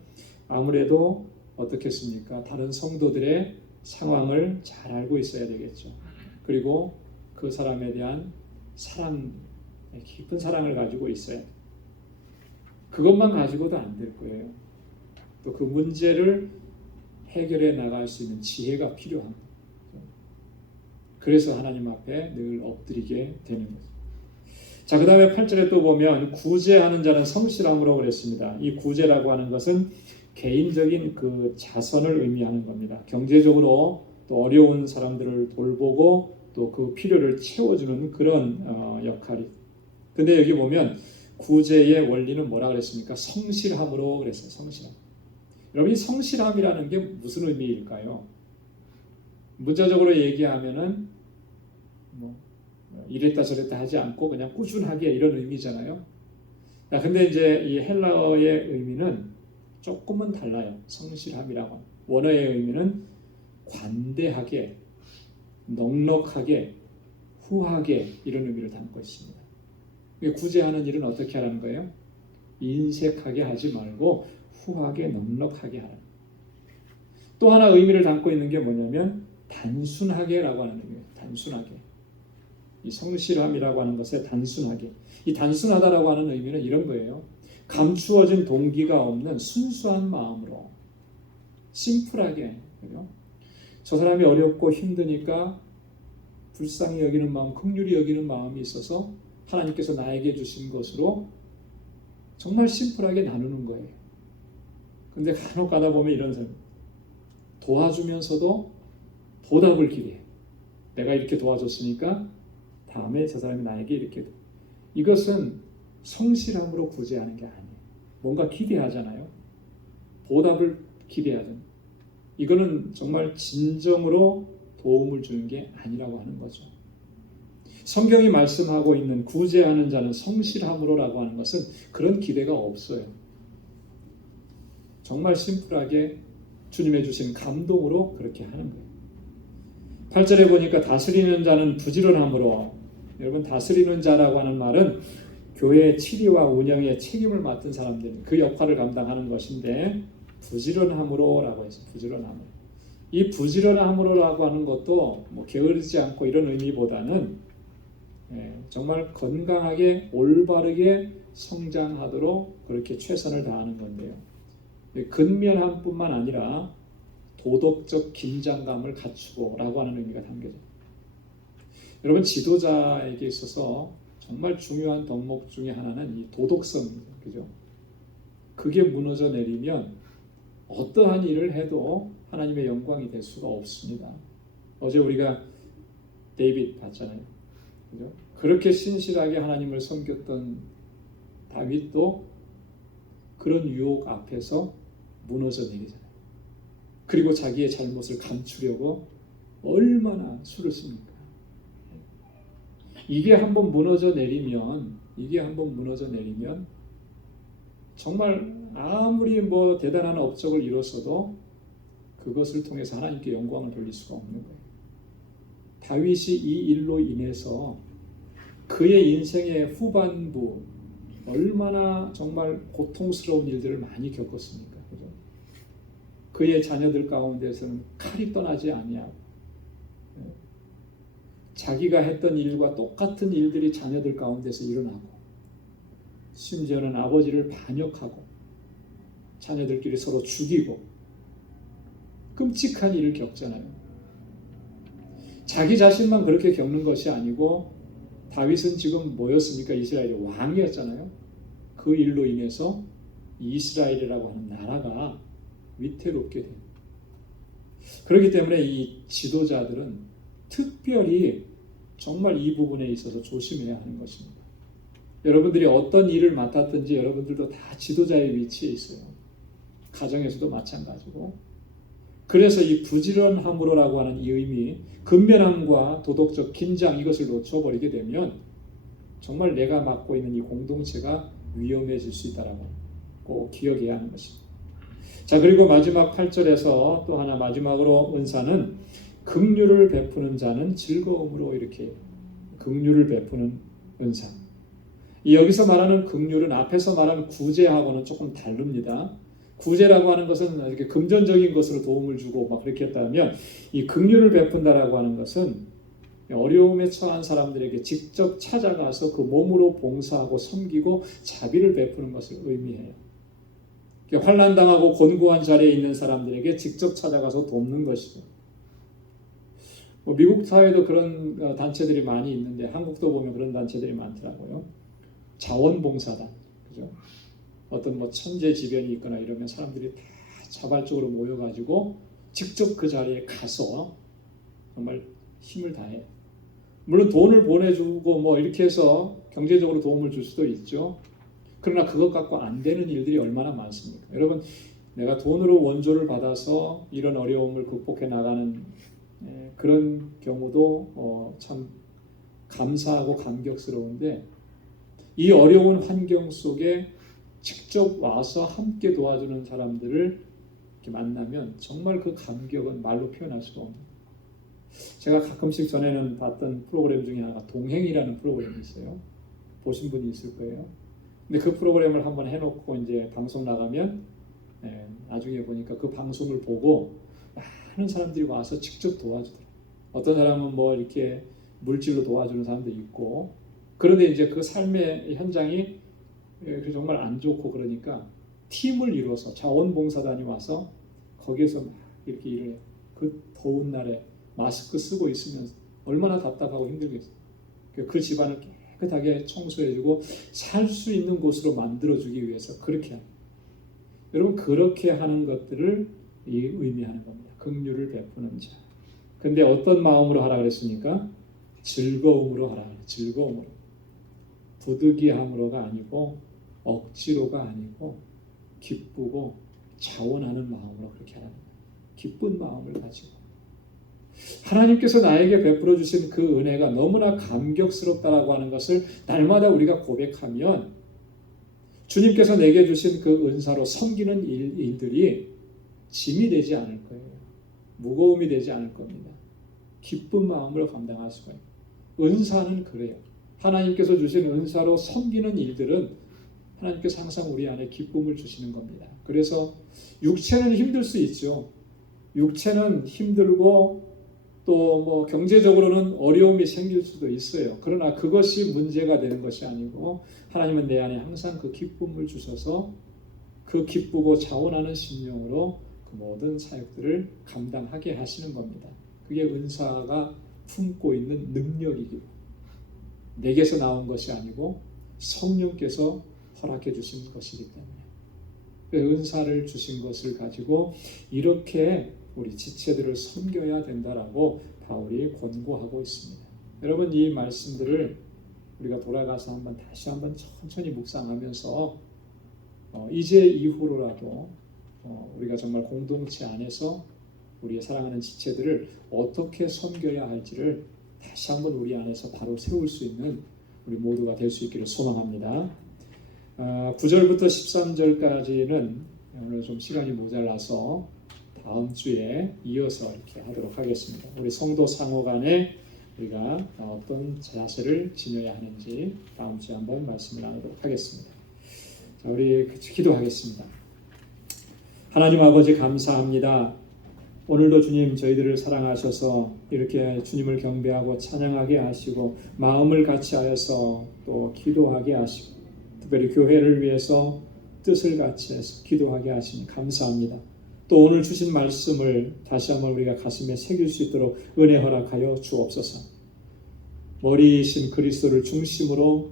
아무래도 어떻겠습니까? 다른 성도들의 상황을 잘 알고 있어야 되겠죠. 그리고 그 사람에 대한 사랑, 깊은 사랑을 가지고 있어야 돼요. 그것만 가지고도 안 될 거예요. 또 그 문제를 해결해 나갈 수 있는 지혜가 필요합니다. 그래서 하나님 앞에 늘 엎드리게 되는 거죠. 자, 그 다음에 8절에 또 보면 구제하는 자는 성실함으로 그랬습니다. 이 구제라고 하는 것은 개인적인 그 자선을 의미하는 겁니다. 경제적으로 또 어려운 사람들을 돌보고 또 그 필요를 채워주는 그런 역할이. 근데 여기 보면 구제의 원리는 뭐라 그랬습니까? 성실함으로 그랬어요. 성실함. 여러분, 이 성실함이라는 게 무슨 의미일까요? 문자적으로 얘기하면은 뭐 이랬다 저랬다 하지 않고 그냥 꾸준하게 이런 의미잖아요. 근데 이제 이 헬라어의 의미는 조금은 달라요. 성실함이라고. 원어의 의미는 관대하게, 넉넉하게, 후하게 이런 의미를 담고 있습니다. 구제하는 일은 어떻게 하라는 거예요? 인색하게 하지 말고 후하게, 넉넉하게 하라. 또 하나 의미를 담고 있는 게 뭐냐면 단순하게라고 하는 의미예요. 단순하게. 이 성실함이라고 하는 것에 단순하게. 이 단순하다라고 하는 의미는 이런 거예요. 감추어진 동기가 없는 순수한 마음으로 심플하게. 그죠? 저 사람이 어렵고 힘드니까 불쌍히 여기는 마음, 긍휼히 여기는 마음이 있어서 하나님께서 나에게 주신 것으로 정말 심플하게 나누는 거예요. 근데 간혹 가다 보면 이런 사람 도와주면서도 보답을 기대해. 내가 이렇게 도와줬으니까 다음에 저 사람이 나에게 이렇게. 이것은 성실함으로 구제하는 게 아니에요. 뭔가 기대하잖아요. 보답을 기대하잖아요. 이거는 정말 진정으로 도움을 주는 게 아니라고 하는 거죠. 성경이 말씀하고 있는 구제하는 자는 성실함으로라고 하는 것은 그런 기대가 없어요. 정말 심플하게 주님의 주신 감동으로 그렇게 하는 거예요. 8절에 보니까 다스리는 자는 부지런함으로. 여러분, 다스리는 자라고 하는 말은 교회의 치리와 운영에 책임을 맡은 사람들, 그 역할을 감당하는 것인데 부지런함으로라고 해서 부지런함으로. 이 부지런함으로라고 하는 것도 뭐 게으르지 않고 이런 의미보다는 정말 건강하게 올바르게 성장하도록 그렇게 최선을 다하는 건데요. 근면함뿐만 아니라 도덕적 긴장감을 갖추고라고 하는 의미가 담겨져요. 여러분, 지도자에게 있어서 정말 중요한 덕목 중에 하나는 이 도덕성이죠. 그죠? 그게 무너져 내리면 어떠한 일을 해도 하나님의 영광이 될 수가 없습니다. 어제 우리가 데이빗 봤잖아요. 그죠? 그렇게 신실하게 하나님을 섬겼던 다윗도 그런 유혹 앞에서 무너져 내리잖아요. 그리고 자기의 잘못을 감추려고 얼마나 수를 씁니까? 이게 한번 무너져 내리면 정말 아무리 뭐 대단한 업적을 이뤘어도 그것을 통해서 하나님께 영광을 돌릴 수가 없는 거예요. 다윗이 이 일로 인해서 그의 인생의 후반부 얼마나 정말 고통스러운 일들을 많이 겪었습니까? 그죠? 그의 자녀들 가운데서는 칼이 떠나지 아니하고 자기가 했던 일과 똑같은 일들이 자녀들 가운데서 일어나고 심지어는 아버지를 반역하고 자녀들끼리 서로 죽이고 끔찍한 일을 겪잖아요. 자기 자신만 그렇게 겪는 것이 아니고 다윗은 지금 뭐였습니까? 이스라엘의 왕이었잖아요. 그 일로 인해서 이스라엘이라고 하는 나라가 위태롭게 돼요. 그렇기 때문에 이 지도자들은 특별히 정말 이 부분에 있어서 조심해야 하는 것입니다. 여러분들이 어떤 일을 맡았든지 여러분들도 다 지도자의 위치에 있어요. 가정에서도 마찬가지고. 그래서 이 부지런함으로라고 하는 이 의미, 근면함과 도덕적 긴장, 이것을 놓쳐버리게 되면 정말 내가 맡고 있는 이 공동체가 위험해질 수 있다라고 꼭 기억해야 하는 것입니다. 자, 그리고 마지막 8절에서 또 하나 마지막으로 은사는 긍휼을 베푸는 자는 즐거움으로 이렇게 긍휼을 베푸는 은사. 이 여기서 말하는 긍휼은 앞에서 말한 구제하고는 조금 다릅니다. 구제라고 하는 것은 이렇게 금전적인 것으로 도움을 주고 막 그렇게 했다면 이 긍휼을 베푼다라고 하는 것은 어려움에 처한 사람들에게 직접 찾아가서 그 몸으로 봉사하고 섬기고 자비를 베푸는 것을 의미해요. 환난당하고 곤고한 자리에 있는 사람들에게 직접 찾아가서 돕는 것이고, 미국 사회도 그런 단체들이 많이 있는데 한국도 보면 그런 단체들이 많더라고요. 자원봉사단, 그죠? 어떤 천재지변이 있거나 이러면 사람들이 다 자발적으로 모여가지고 직접 그 자리에 가서 정말 힘을 다해. 물론 돈을 보내주고 이렇게 해서 경제적으로 도움을 줄 수도 있죠. 그러나 그것 갖고 안 되는 일들이 얼마나 많습니까? 여러분, 내가 돈으로 원조를 받아서 이런 어려움을 극복해 나가는 그런 경우도 참 감사하고 감격스러운데, 이 어려운 환경 속에 직접 와서 함께 도와주는 사람들을 이렇게 만나면 정말 그 감격은 말로 표현할 수가 없는. 제가 가끔씩 전에는 봤던 프로그램 중에 하나가 동행이라는 프로그램이 있어요. 보신 분이 있을 거예요. 근데 그 프로그램을 한번 해놓고 이제 방송 나가면 나중에 보니까 그 방송을 보고 많은 사람들이 와서 직접 도와주더라고요. 어떤 사람은 이렇게 물질로 도와주는 사람도 있고, 그런데 이제 그 삶의 현장이 정말 안 좋고 그러니까 팀을 이루어서 자원봉사단이 와서 거기에서 막 이렇게 일을 해요. 그 더운 날에 마스크 쓰고 있으면 얼마나 답답하고 힘들겠어요. 그 집안을 깨끗하게 청소해주고 살 수 있는 곳으로 만들어주기 위해서 그렇게 합니다. 여러분, 그렇게 하는 것들을 의미하는 겁니다. 긍휼을 베푸는 자. 근데 어떤 마음으로 하라 그랬습니까? 즐거움으로 하라 그랬어요. 즐거움으로. 부득이함으로가 아니고 억지로가 아니고 기쁘고 자원하는 마음으로 그렇게 하라는 거예요. 기쁜 마음을 가지고. 하나님께서 나에게 베풀어 주신 그 은혜가 너무나 감격스럽다라고 하는 것을 날마다 우리가 고백하면 주님께서 내게 주신 그 은사로 섬기는 일들이 짐이 되지 않을 거예요. 무거움이 되지 않을 겁니다. 기쁜 마음으로 감당할 수가 있어요. 은사는 그래요. 하나님께서 주신 은사로 섬기는 일들은 하나님께서 항상 우리 안에 기쁨을 주시는 겁니다. 그래서 육체는 힘들 수 있죠. 육체는 힘들고 또 경제적으로는 어려움이 생길 수도 있어요. 그러나 그것이 문제가 되는 것이 아니고 하나님은 내 안에 항상 그 기쁨을 주셔서 그 기쁘고 자원하는 심령으로 그 모든 사역들을 감당하게 하시는 겁니다. 그게 은사가 품고 있는 능력이기도, 내게서 나온 것이 아니고 성령께서 허락해 주신 것이기 때문에 그 은사를 주신 것을 가지고 이렇게 우리 지체들을 섬겨야 된다라고 바울이 권고하고 있습니다. 여러분, 이 말씀들을 우리가 돌아가서 다시 한번 천천히 묵상하면서 이제 이후로라도 우리가 정말 공동체 안에서 우리의 사랑하는 지체들을 어떻게 섬겨야 할지를 다시 한번 우리 안에서 바로 세울 수 있는 우리 모두가 될 수 있기를 소망합니다. 9절부터 13절까지는 오늘 좀 시간이 모자라서 다음 주에 이어서 이렇게 하도록 하겠습니다. 우리 성도 상호 간에 우리가 어떤 자세를 지녀야 하는지 다음 주에 한번 말씀을 나누도록 하겠습니다. 자, 우리 기도하겠습니다. 하나님 아버지, 감사합니다. 오늘도 주님, 저희들을 사랑하셔서 이렇게 주님을 경배하고 찬양하게 하시고 마음을 같이 하여서 또 기도하게 하시고 특별히 교회를 위해서 뜻을 같이 해서 기도하게 하시니 감사합니다. 또 오늘 주신 말씀을 다시 한번 우리가 가슴에 새길 수 있도록 은혜 허락하여 주옵소서. 머리이신 그리스도를 중심으로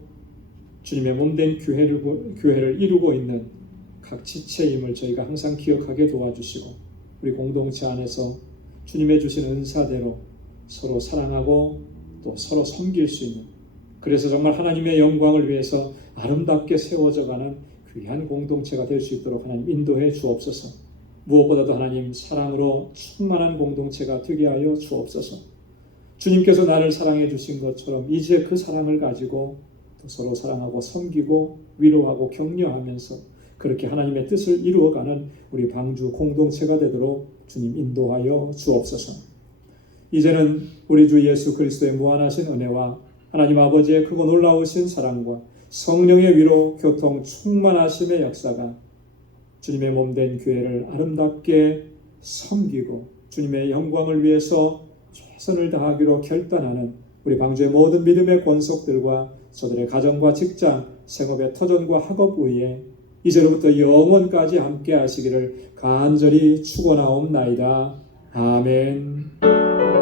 주님의 몸된 교회를 이루고 있는 각 지체임을 저희가 항상 기억하게 도와주시고 우리 공동체 안에서 주님의 주신 은사대로 서로 사랑하고 또 서로 섬길 수 있는, 그래서 정말 하나님의 영광을 위해서 아름답게 세워져가는 귀한 공동체가 될 수 있도록 하나님 인도해 주옵소서. 무엇보다도 하나님, 사랑으로 충만한 공동체가 되게 하여 주옵소서. 주님께서 나를 사랑해 주신 것처럼 이제 그 사랑을 가지고 또 서로 사랑하고 섬기고 위로하고 격려하면서 그렇게 하나님의 뜻을 이루어가는 우리 방주 공동체가 되도록 주님 인도하여 주옵소서. 이제는 우리 주 예수 그리스도의 무한하신 은혜와 하나님 아버지의 크고 놀라우신 사랑과 성령의 위로 교통 충만하심의 역사가 주님의 몸된 교회를 아름답게 섬기고 주님의 영광을 위해서 최선을 다하기로 결단하는 우리 방주의 모든 믿음의 권속들과 저들의 가정과 직장, 생업의 터전과 학업 위에 이제로부터 영원까지 함께 하시기를 간절히 축원하옵나이다. 아멘.